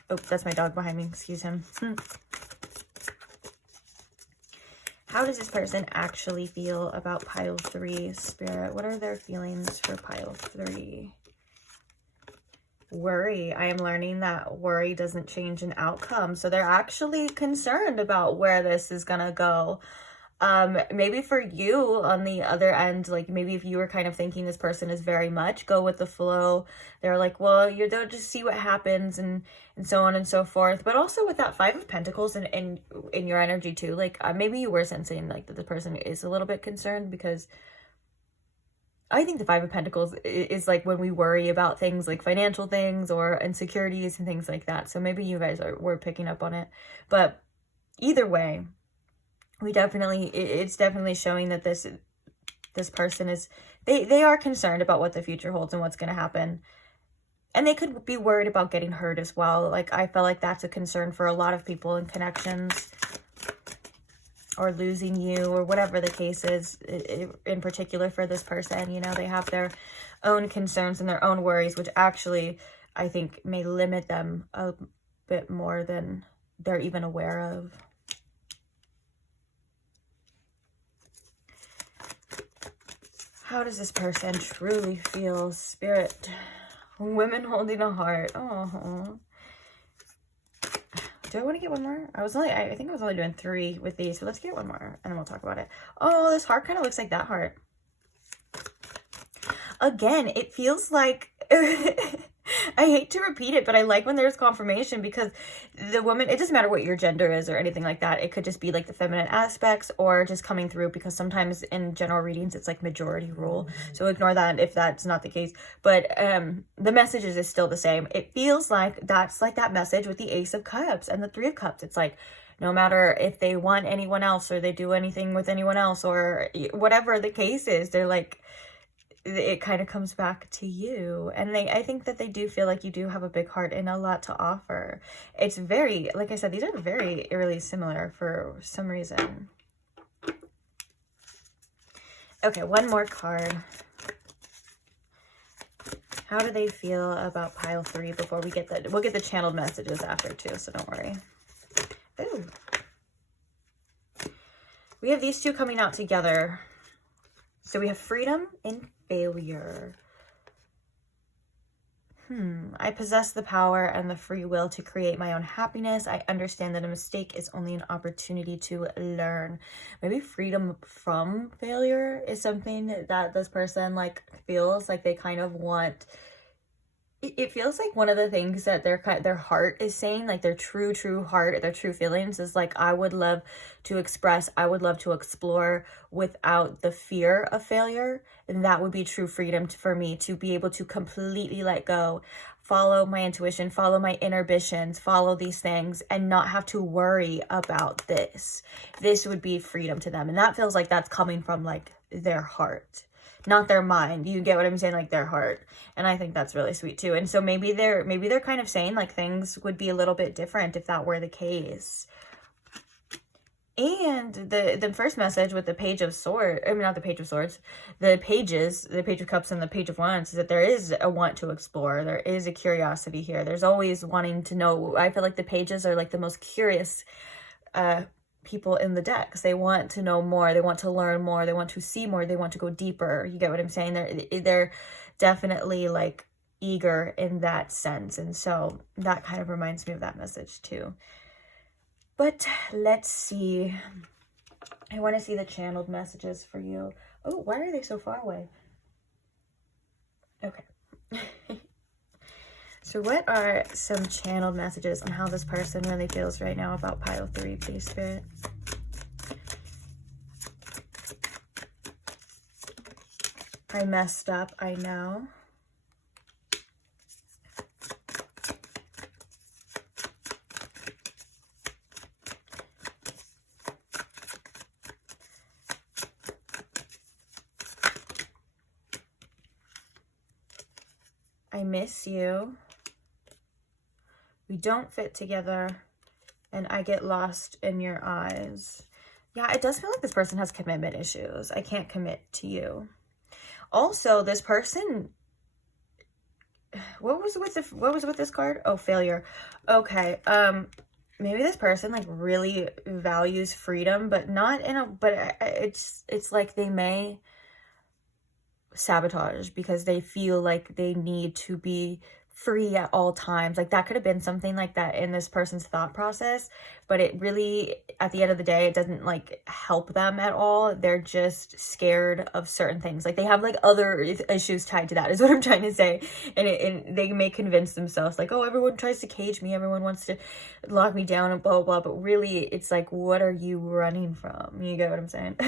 Oh, that's my dog behind me, excuse him. How does this person actually feel about pile 3, Spirit? What are their feelings for pile 3? Worry. I am learning that worry doesn't change an outcome. So they're actually concerned about where this is going to go. Maybe for you on the other end, like maybe if you were kind of thinking this person is very much go with the flow, they're like, well, they'll just see what happens and so on and so forth. But also with that 5 of Pentacles and in your energy too, like maybe you were sensing like that the person is a little bit concerned, because I think the 5 of Pentacles is like when we worry about things like financial things or insecurities and things like that. So maybe you guys were picking up on it. But either way, it's definitely showing that this person is, they are concerned about what the future holds and what's going to happen. And they could be worried about getting hurt as well. Like I feel like that's a concern for a lot of people in connections, or losing you, or whatever the case is, in particular for this person. You know, they have their own concerns and their own worries, which actually I think may limit them a bit more than they're even aware of. How does this person truly feel, Spirit? Women holding a heart. Oh. Do I want to get one more? I think I was only doing 3 with these, so let's get one more and then we'll talk about it. Oh, this heart kind of looks like that heart. Again, it feels like, I hate to repeat it, but I like when there's confirmation, because the woman, it doesn't matter what your gender is or anything like that. It could just be like the feminine aspects or just coming through, because sometimes in general readings, it's like majority rule. So ignore that if that's not the case. But the messages is still the same. It feels like that's like that message with the Ace of Cups and the 3 of Cups. It's like, no matter if they want anyone else or they do anything with anyone else or whatever the case is, they're like, it kind of comes back to you. And I think that they do feel like you do have a big heart and a lot to offer. It's very, like I said, these are very eerily similar for some reason. Okay, one more card. How do they feel about pile 3 before we get we'll get the channeled messages after too, so don't worry. Ooh. We have these two coming out together. So we have freedom and failure. I possess the power and the free will to create my own happiness. I understand that a mistake is only an opportunity to learn. Maybe freedom from failure is something that this person like feels like they kind of want. It feels like one of the things that their heart is saying, like their true heart, their true feelings is like, I would love to express, I would love to explore without the fear of failure. And that would be true freedom for me, to be able to completely let go, follow my intuition, follow my inhibitions, follow these things and not have to worry about this. This would be freedom to them. And that feels like that's coming from like their heart, not their mind. You get what I'm saying? Like their heart. And I think that's really sweet too. And so maybe they're kind of saying like things would be a little bit different if that were the case. And the first message with the Page of Swords, I mean, not the Page of Swords, the pages, the Page of Cups and the Page of Wands, is that there is a want to explore. There is a curiosity here. There's always wanting to know. I feel like the pages are like the most curious people in the decks. They want to know more. They want to learn more. They want to see more. They want to go deeper. You get what I'm saying? They're definitely like eager in that sense. And so that kind of reminds me of that message too. But let's see. I want to see the channeled messages for you. Oh, why are they so far away? Okay. So what are some channeled messages on how this person really feels right now about pile 3, please, Spirit? I messed up, I know. I miss you. We don't fit together. And I get lost in your eyes. Yeah, it does feel like this person has commitment issues. I can't commit to you. Also, this person, what was with this card? Oh, failure. Okay. Maybe this person like really values freedom, but not in a, but it's like they may sabotage because they feel like they need to be free at all times. Like that could have been something like that in this person's thought process, but it really, at the end of the day, it doesn't like help them at all. They're just scared of certain things. Like they have like other issues tied to that, is what I'm trying to say. And they may convince themselves like, oh, everyone tries to cage me, everyone wants to lock me down and blah, blah, blah. But really it's like, what are you running from? You get what I'm saying?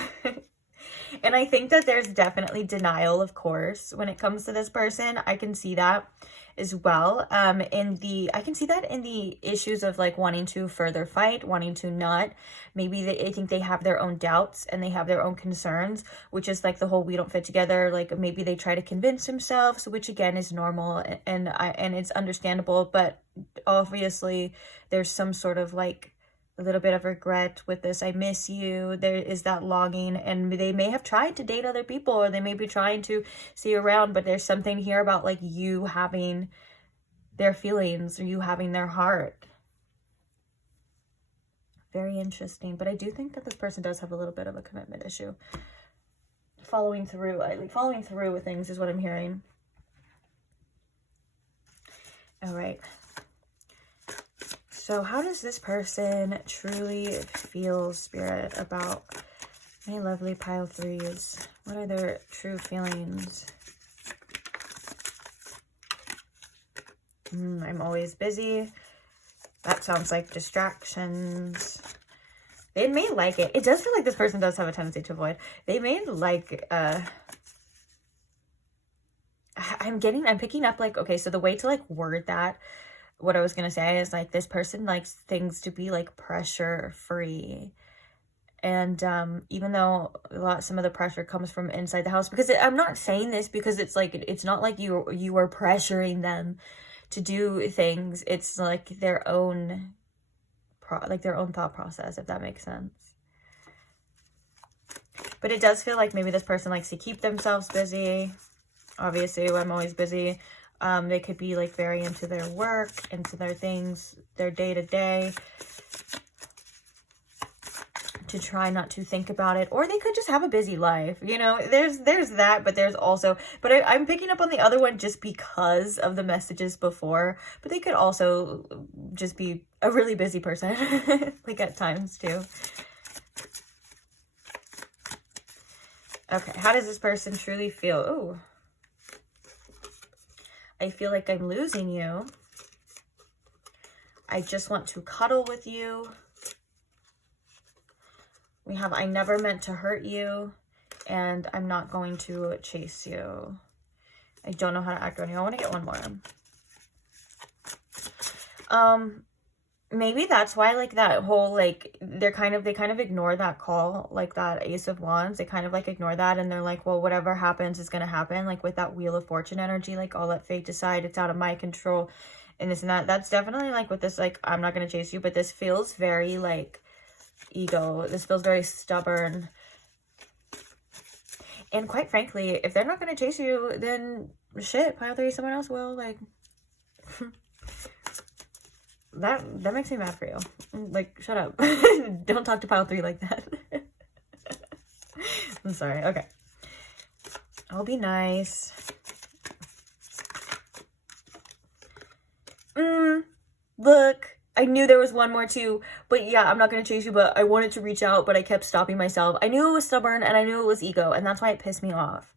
And I think that there's definitely denial, of course, when it comes to this person. I can see that as well. I can see that in the issues of like wanting to further fight, wanting to not. Maybe I think they have their own doubts and they have their own concerns, which is like the whole we don't fit together. Like maybe they try to convince themselves, which again is normal and it's understandable. But obviously there's some sort of like a little bit of regret with this. I miss you. There is that longing, and they may have tried to date other people, or they may be trying to see you around, but there's something here about like you having their feelings or you having their heart. Very interesting. But I do think that this person does have a little bit of a commitment issue. Following through with things is what I'm hearing. All right. So how does this person truly feel, Spirit, about my lovely pile threes? What are their true feelings? I'm always busy. That sounds like distractions. They may like it. It does feel like this person does have a tendency to avoid. They may like, I'm picking up like, okay, so the way to like word that, what I was going to say is like this person likes things to be like pressure free. And even though some of the pressure comes from inside the house, because I'm not saying this because it's like, it's not like you are pressuring them to do things. It's like their own thought process, if that makes sense. But it does feel like maybe this person likes to keep themselves busy. Obviously, I'm always busy. They could be like very into their work, into their things, their day-to-day, to try not to think about it. Or they could just have a busy life, you know. There's that, but there's also, but I'm picking up on the other one just because of the messages before. But they could also just be a really busy person, like at times too. Okay, how does this person truly feel? Ooh. I feel like I'm losing you. I just want to cuddle with you. We have, I never meant to hurt you, and I'm not going to chase you. I don't know how to act on you. I want to get one more. Maybe that's why, like, that whole, like, they kind of ignore that call, like that Ace of Wands. They kind of like ignore that, and they're like, well, whatever happens is gonna happen. Like with that Wheel of Fortune energy, like, I'll let fate decide. It's out of my control, and this and that. That's definitely like with this, like, I'm not gonna chase you, but this feels very like ego. This feels very stubborn. And quite frankly, if they're not gonna chase you, then shit, pile three, someone else will. Like, that makes me mad for you. Like, shut up. Don't talk to pile three like that. I'm sorry. Okay. I'll be nice. Look, I knew there was one more too, but yeah, I'm not going to chase you, but I wanted to reach out, but I kept stopping myself. I knew it was stubborn, and I knew it was ego, and that's why it pissed me off.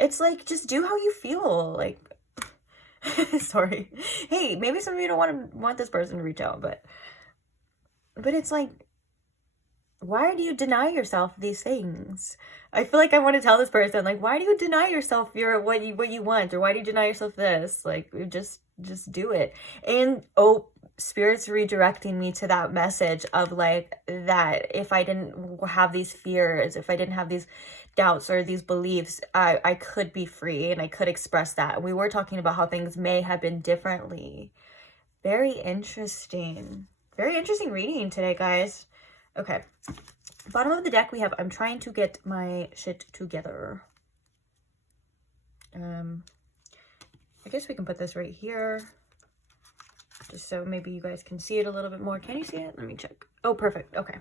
It's like, just do how you feel. Like, sorry. Hey, maybe some of you don't want this person to reach out, but it's like, why do you deny yourself these things? I feel like I want to tell this person, like, why do you deny yourself what you want? Or why do you deny yourself this? Like, just do it. And, oh, Spirit's redirecting me to that message of like that if I didn't have these fears, if I didn't have these doubts or these beliefs, I could be free and I could express that. And we were talking about how things may have been differently. Very interesting. Very interesting reading today, guys. Okay. Bottom of the deck we have, I'm trying to get my shit together. I guess we can put this right here. Just so maybe you guys can see it a little bit more. Can you see it? Let me check. Oh, perfect. Okay.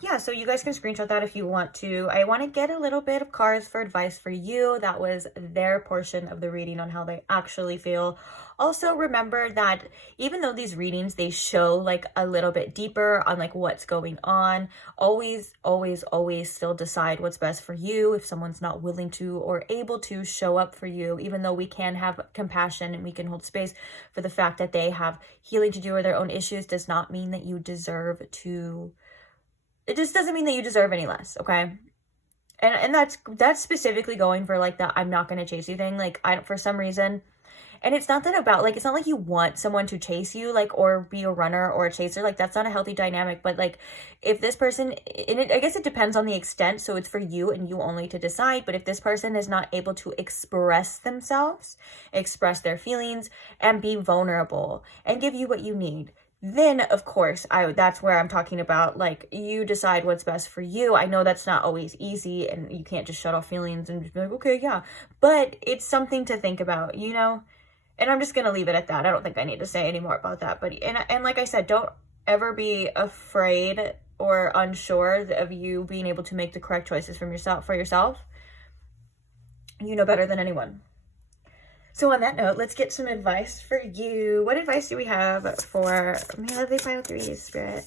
Yeah, so you guys can screenshot that if you want to. I want to get a little bit of cards for advice for you. That was their portion of the reading on how they actually feel. Also, remember that even though these readings, they show like a little bit deeper on like what's going on, always, always, always still decide what's best for you. If someone's not willing to or able to show up for you, even though we can have compassion and we can hold space for the fact that they have healing to do or their own issues, does not mean that you deserve to... It just doesn't mean that you deserve any less, okay? And that's specifically going for like the I'm not going to chase you thing. Like for some reason, and it's not that about like, it's not like you want someone to chase you, like, or be a runner or a chaser. Like that's not a healthy dynamic. But like if this person, and I guess it depends on the extent. So it's for you and you only to decide. But if this person is not able to express themselves, express their feelings and be vulnerable and give you what you need, then of course that's where I'm talking about like you decide what's best for you. I know that's not always easy and you can't just shut off feelings and just be like, okay, yeah, but it's something to think about, you know. And I'm just gonna leave it at that. I don't think I need to say any more about that. But and like I said, don't ever be afraid or unsure of you being able to make the correct choices for yourself. You know better than anyone. So on that note, let's get some advice for you. What advice do we have for my lovely pile 3, Spirit?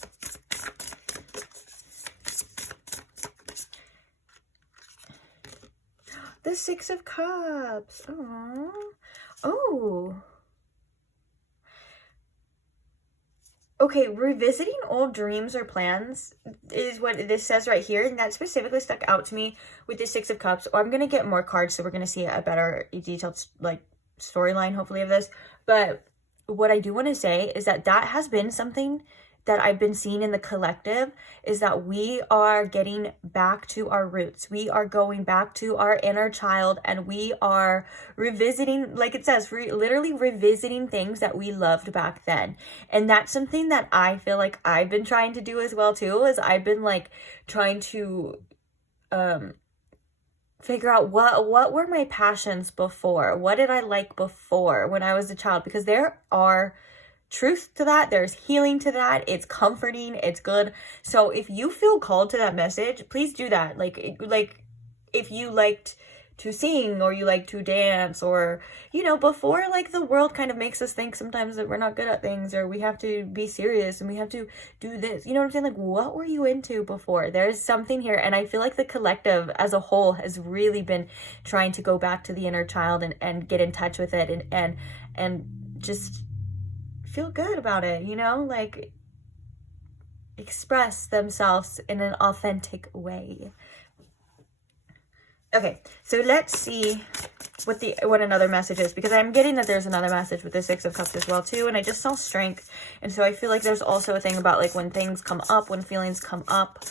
The 6 of Cups. Aww. Oh. Okay, revisiting old dreams or plans is what this says right here. And that specifically stuck out to me with the 6 of Cups. Oh, I'm going to get more cards, so we're going to see a better detailed, like, storyline hopefully of this. But what I do want to say is that has been something that I've been seeing in the collective, is that we are getting back to our roots. We are going back to our inner child, and we are revisiting, like it says, literally revisiting things that we loved back then. And that's something that I feel like I've been trying to do as well too, is I've been like trying to figure out what were my passions before? What did I like before when I was a child? Because there are truth to that, there's healing to that, it's comforting, it's good. So if you feel called to that message, please do that. Like if you liked to sing or you like to dance, or you know, before, like the world kind of makes us think sometimes that we're not good at things, or we have to be serious and we have to do this, you know what I'm saying? Like, what were you into before? There's something here, and I feel like the collective as a whole has really been trying to go back to the inner child and get in touch with it and just feel good about it, you know, like express themselves in an authentic way. Okay, so let's see what another message is, because I'm getting that there's another message with the 6 of Cups as well too, and I just saw strength. And so I feel like there's also a thing about like when things come up, when feelings come up,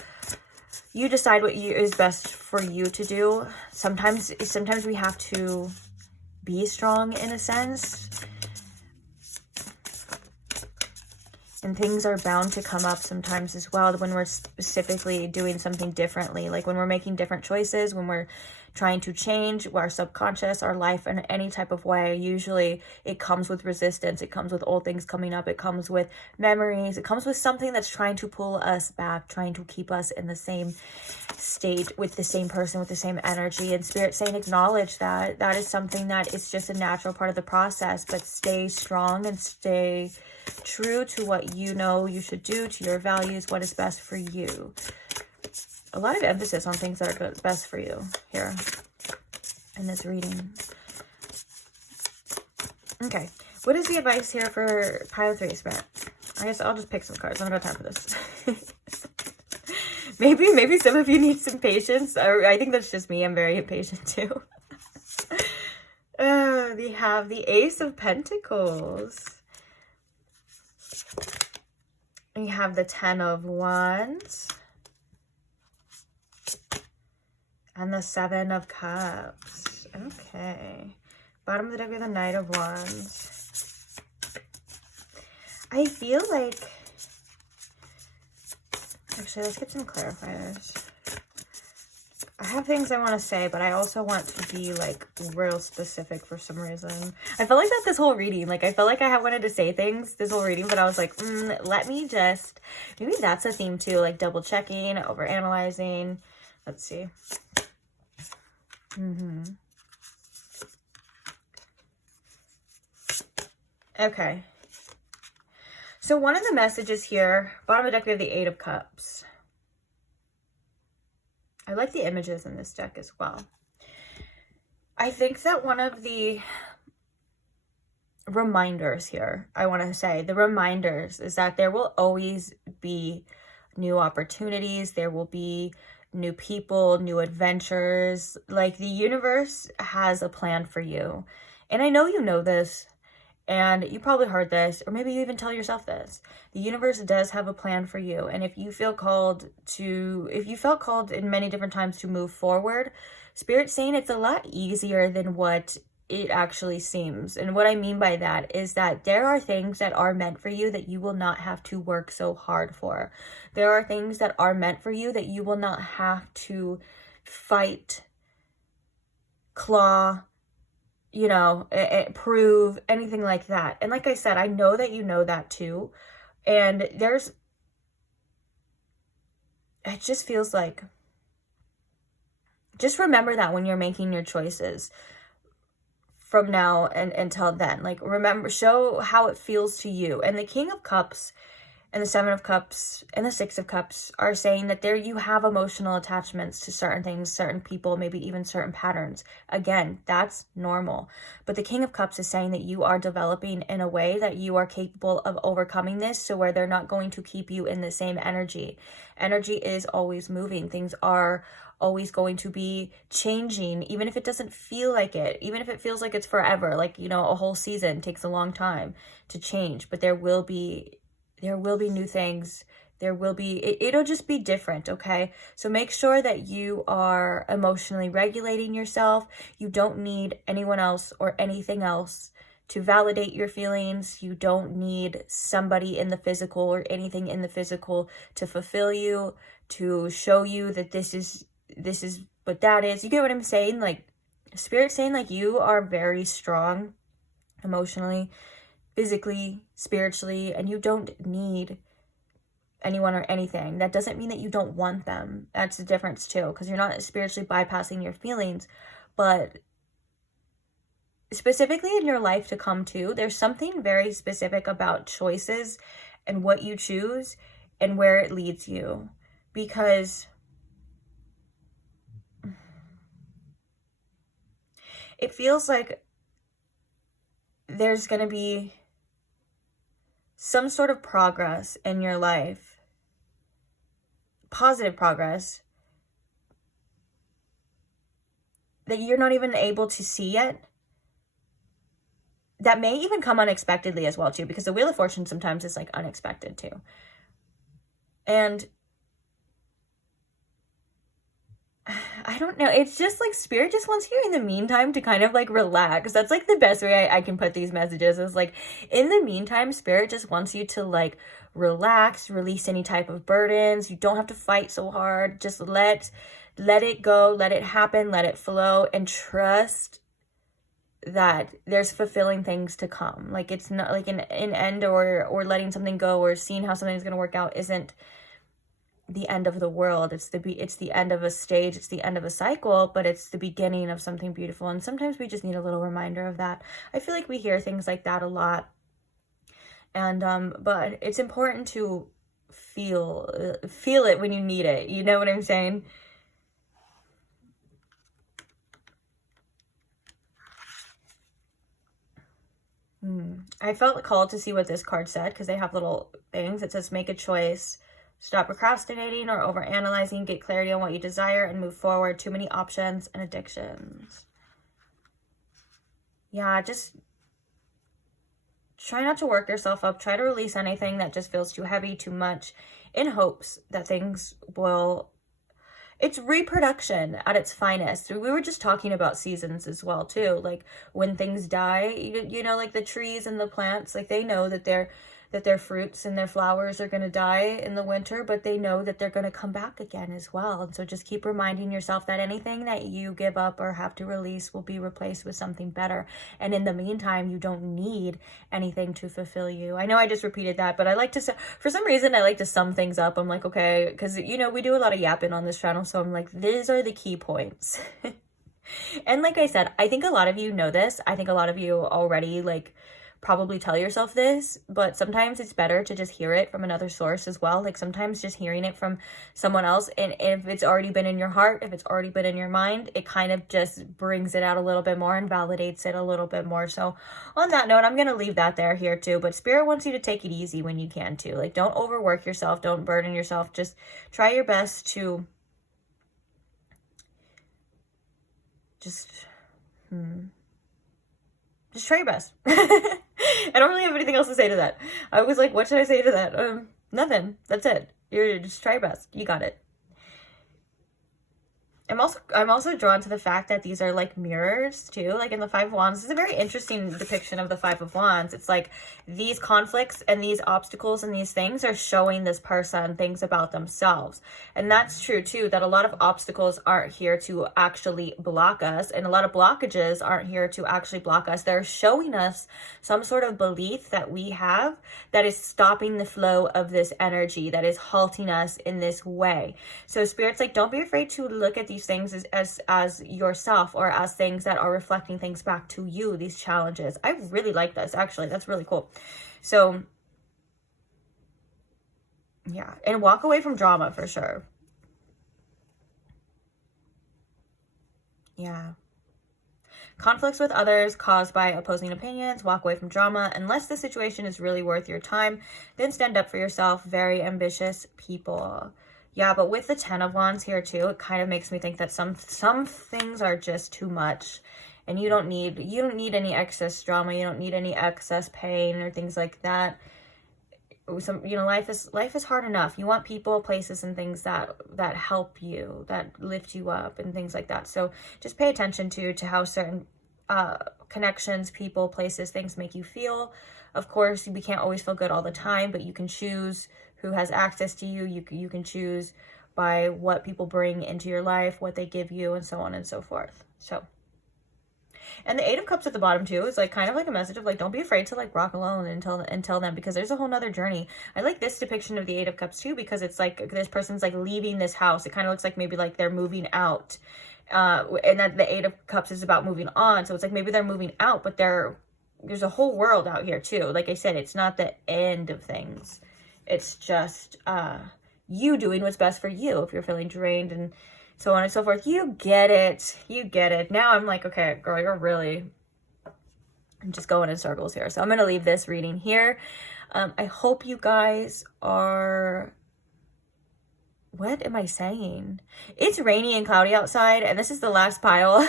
you decide what is best for you to do. Sometimes we have to be strong in a sense, and things are bound to come up sometimes as well when we're specifically doing something differently. Like when we're making different choices, when we're trying to change our subconscious, our life in any type of way, usually it comes with resistance. It comes with old things coming up. It comes with memories. It comes with something that's trying to pull us back, trying to keep us in the same state with the same person, with the same energy. And Spirit saying, acknowledge that. That is something that is just a natural part of the process, but stay strong and stay true to what you know you should do, to your values, what is best for you. A lot of emphasis on things that are best for you here in this reading. Okay, what is the advice here for pile 3, Spirit? I guess I'll just pick some cards. I don't have time for this. maybe some of you need some patience. I think that's just me. I'm very impatient too. We have the Ace of Pentacles. We have the 10 of Wands. And the 7 of Cups. Okay. Bottom of the deck with the Knight of Wands. I feel like... Actually, let's get some clarifiers. I have things I want to say, but I also want to be, like, real specific for some reason. I felt like that this whole reading. Like, I felt like I wanted to say things this whole reading, but I was like, let me just... Maybe that's a theme, too. Like, double-checking, over-analyzing. Let's see. Okay. So one of the messages here, bottom of the deck, we have the 8 of Cups. I like the images in this deck as well. I think that one of the reminders here, I want to say, the reminders is that there will always be new opportunities. There will be new people, new adventures. Like, the universe has a plan for you. And I know you know this. And you probably heard this, or maybe you even tell yourself this. The universe does have a plan for you. And if you feel called to, if you felt called in many different times to move forward, Spirit's saying it's a lot easier than what it actually seems. And what I mean by that is that there are things that are meant for you that you will not have to work so hard for. There are things that are meant for you that you will not have to fight, claw, you know, prove, anything like that. And like I said, I know that you know that too. And it just feels like, just remember that when you're making your choices from now and until then. Like, remember, show how it feels to you. And the King of Cups and the 7 of Cups and the 6 of Cups are saying that there you have emotional attachments to certain things, certain people, maybe even certain patterns. Again, that's normal. But the King of Cups is saying that you are developing in a way that you are capable of overcoming this, so where they're not going to keep you in the same energy. Energy is always moving. Things are always going to be changing, even if it doesn't feel like it, even if it feels like it's forever. Like, you know, a whole season takes a long time to change, but there will be new things. It'll just be different, okay? So make sure that you are emotionally regulating yourself. You don't need anyone else or anything else to validate your feelings. You don't need somebody in the physical or anything in the physical to fulfill you, to show you that this is what that is. You get what I'm saying? Like, Spirit's saying, like, you are very strong emotionally, physically, spiritually, and you don't need anyone or anything. That doesn't mean that you don't want them. That's the difference too, because you're not spiritually bypassing your feelings. But specifically in your life to come to, there's something very specific about choices and what you choose and where it leads you. Because it feels like there's going to be some sort of progress in your life, positive progress, that you're not even able to see yet. That may even come unexpectedly as well too, because the Wheel of Fortune sometimes is like unexpected too. And I don't know. It's just like Spirit just wants you in the meantime to kind of like relax. That's like the best way I can put these messages is like, in the meantime, Spirit just wants you to like relax, release any type of burdens. You don't have to fight so hard. Just let it go, let it happen, let it flow, and trust that there's fulfilling things to come. Like, it's not like an end or letting something go or seeing how something's going to work out isn't the end of the world. It's the end of a stage, it's the end of a cycle, but it's the beginning of something beautiful. And sometimes we just need a little reminder of that. I feel like we hear things like that a lot. And but it's important to feel it when you need it. You know what I'm saying? I felt called to see what this card said because they have little things. It says make a choice. Stop procrastinating or overanalyzing. Get clarity on what you desire and move forward. Too many options and addictions. Yeah, just try not to work yourself up. Try to release anything that just feels too heavy, too much, in hopes that things will... It's reproduction at its finest. We were just talking about seasons as well too. Like when things die, you know, like the trees and the plants, like they know that their fruits and their flowers are going to die in the winter, but they know that they're going to come back again as well. And so just keep reminding yourself that anything that you give up or have to release will be replaced with something better. And in the meantime, you don't need anything to fulfill you. I know I just repeated that, but I like to, for some reason, I like to sum things up. I'm like, okay, because, you know, we do a lot of yapping on this channel. So I'm like, these are the key points. And like I said, I think a lot of you know this. I think a lot of you already like probably tell yourself this, but sometimes it's better to just hear it from another source as well. Like sometimes just hearing it from someone else, and if it's already been in your heart, if it's already been in your mind, it kind of just brings it out a little bit more and validates it a little bit more. So on that note, I'm going to leave that there here too, but Spirit wants you to take it easy when you can too. Like don't overwork yourself, don't burden yourself, just try your best to just try your best. I don't really have anything else to say to that. I was like, what should I say to that? Nothing. That's it. You're just try your best. You got it. I'm also drawn to the fact that these are like mirrors too. Like in the Five of Wands, this is a very interesting depiction of the Five of Wands. It's like these conflicts and these obstacles and these things are showing this person things about themselves. And that's true too, that a lot of obstacles aren't here to actually block us, and a lot of blockages aren't here to actually block us. They're showing us some sort of belief that we have that is stopping the flow of this energy, that is halting us in this way. So Spirit's like, don't be afraid to look at these things as yourself, or as things that are reflecting things back to you, these challenges. I really like this, actually. That's really cool. So yeah, and walk away from drama for sure. Yeah. Conflicts with others caused by opposing opinions, walk away from drama. Unless the situation is really worth your time, then stand up for yourself. Very ambitious people. Yeah, but with the Ten of Wands here too, it kind of makes me think that some things are just too much, and you don't need any excess drama. You don't need any excess pain or things like that. You know, life is hard enough. You want people, places, and things that help you, that lift you up, and things like that. So just pay attention to how certain connections, people, places, things make you feel. Of course, we can't always feel good all the time, but you can choose who has access to you. You can choose by what people bring into your life, what they give you, and so on and so forth. So, and the Eight of Cups at the bottom too is like kind of like a message of like, don't be afraid to like rock alone until then, because there's a whole nother journey. I like this depiction of the Eight of Cups too, because it's like this person's like leaving this house. It kind of looks like maybe like they're moving out, and that the Eight of Cups is about moving on. So it's like maybe they're moving out, but there's a whole world out here too. Like I said, it's not the end of things. It's just you doing what's best for you. If you're feeling drained and so on and so forth, you get it. You get it. Now I'm like, okay, girl, I'm just going in circles here. So I'm going to leave this reading here. I hope you guys are... What am I saying? It's rainy and cloudy outside, and this is the last pile.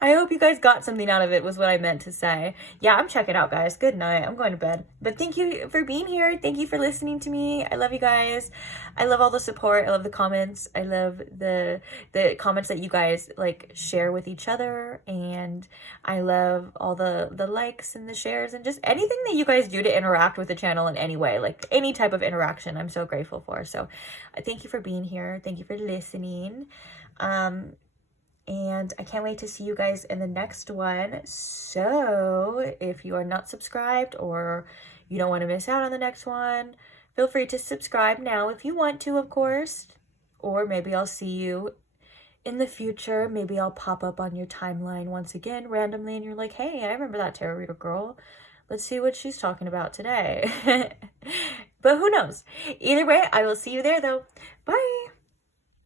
I hope you guys got something out of it, was what I meant to say. Yeah, I'm checking out, guys. Good night. I'm going to bed. But thank you for being here. Thank you for listening to me. I love you guys. I love all the support. I love the comments. I love the comments that you guys like share with each other. And I love all the likes and the shares and just anything that you guys do to interact with the channel in any way. Like any type of interaction, I'm so grateful for. So thank you for being here. Thank you for listening. And I can't wait to see you guys in the next one. So if you are not subscribed or you don't want to miss out on the next one, feel free to subscribe now if you want to, of course. Or maybe I'll see you in the future. Maybe I'll pop up on your timeline once again randomly and you're like, hey, I remember that tarot reader girl. Let's see what she's talking about today. But who knows? Either way, I will see you there though. Bye.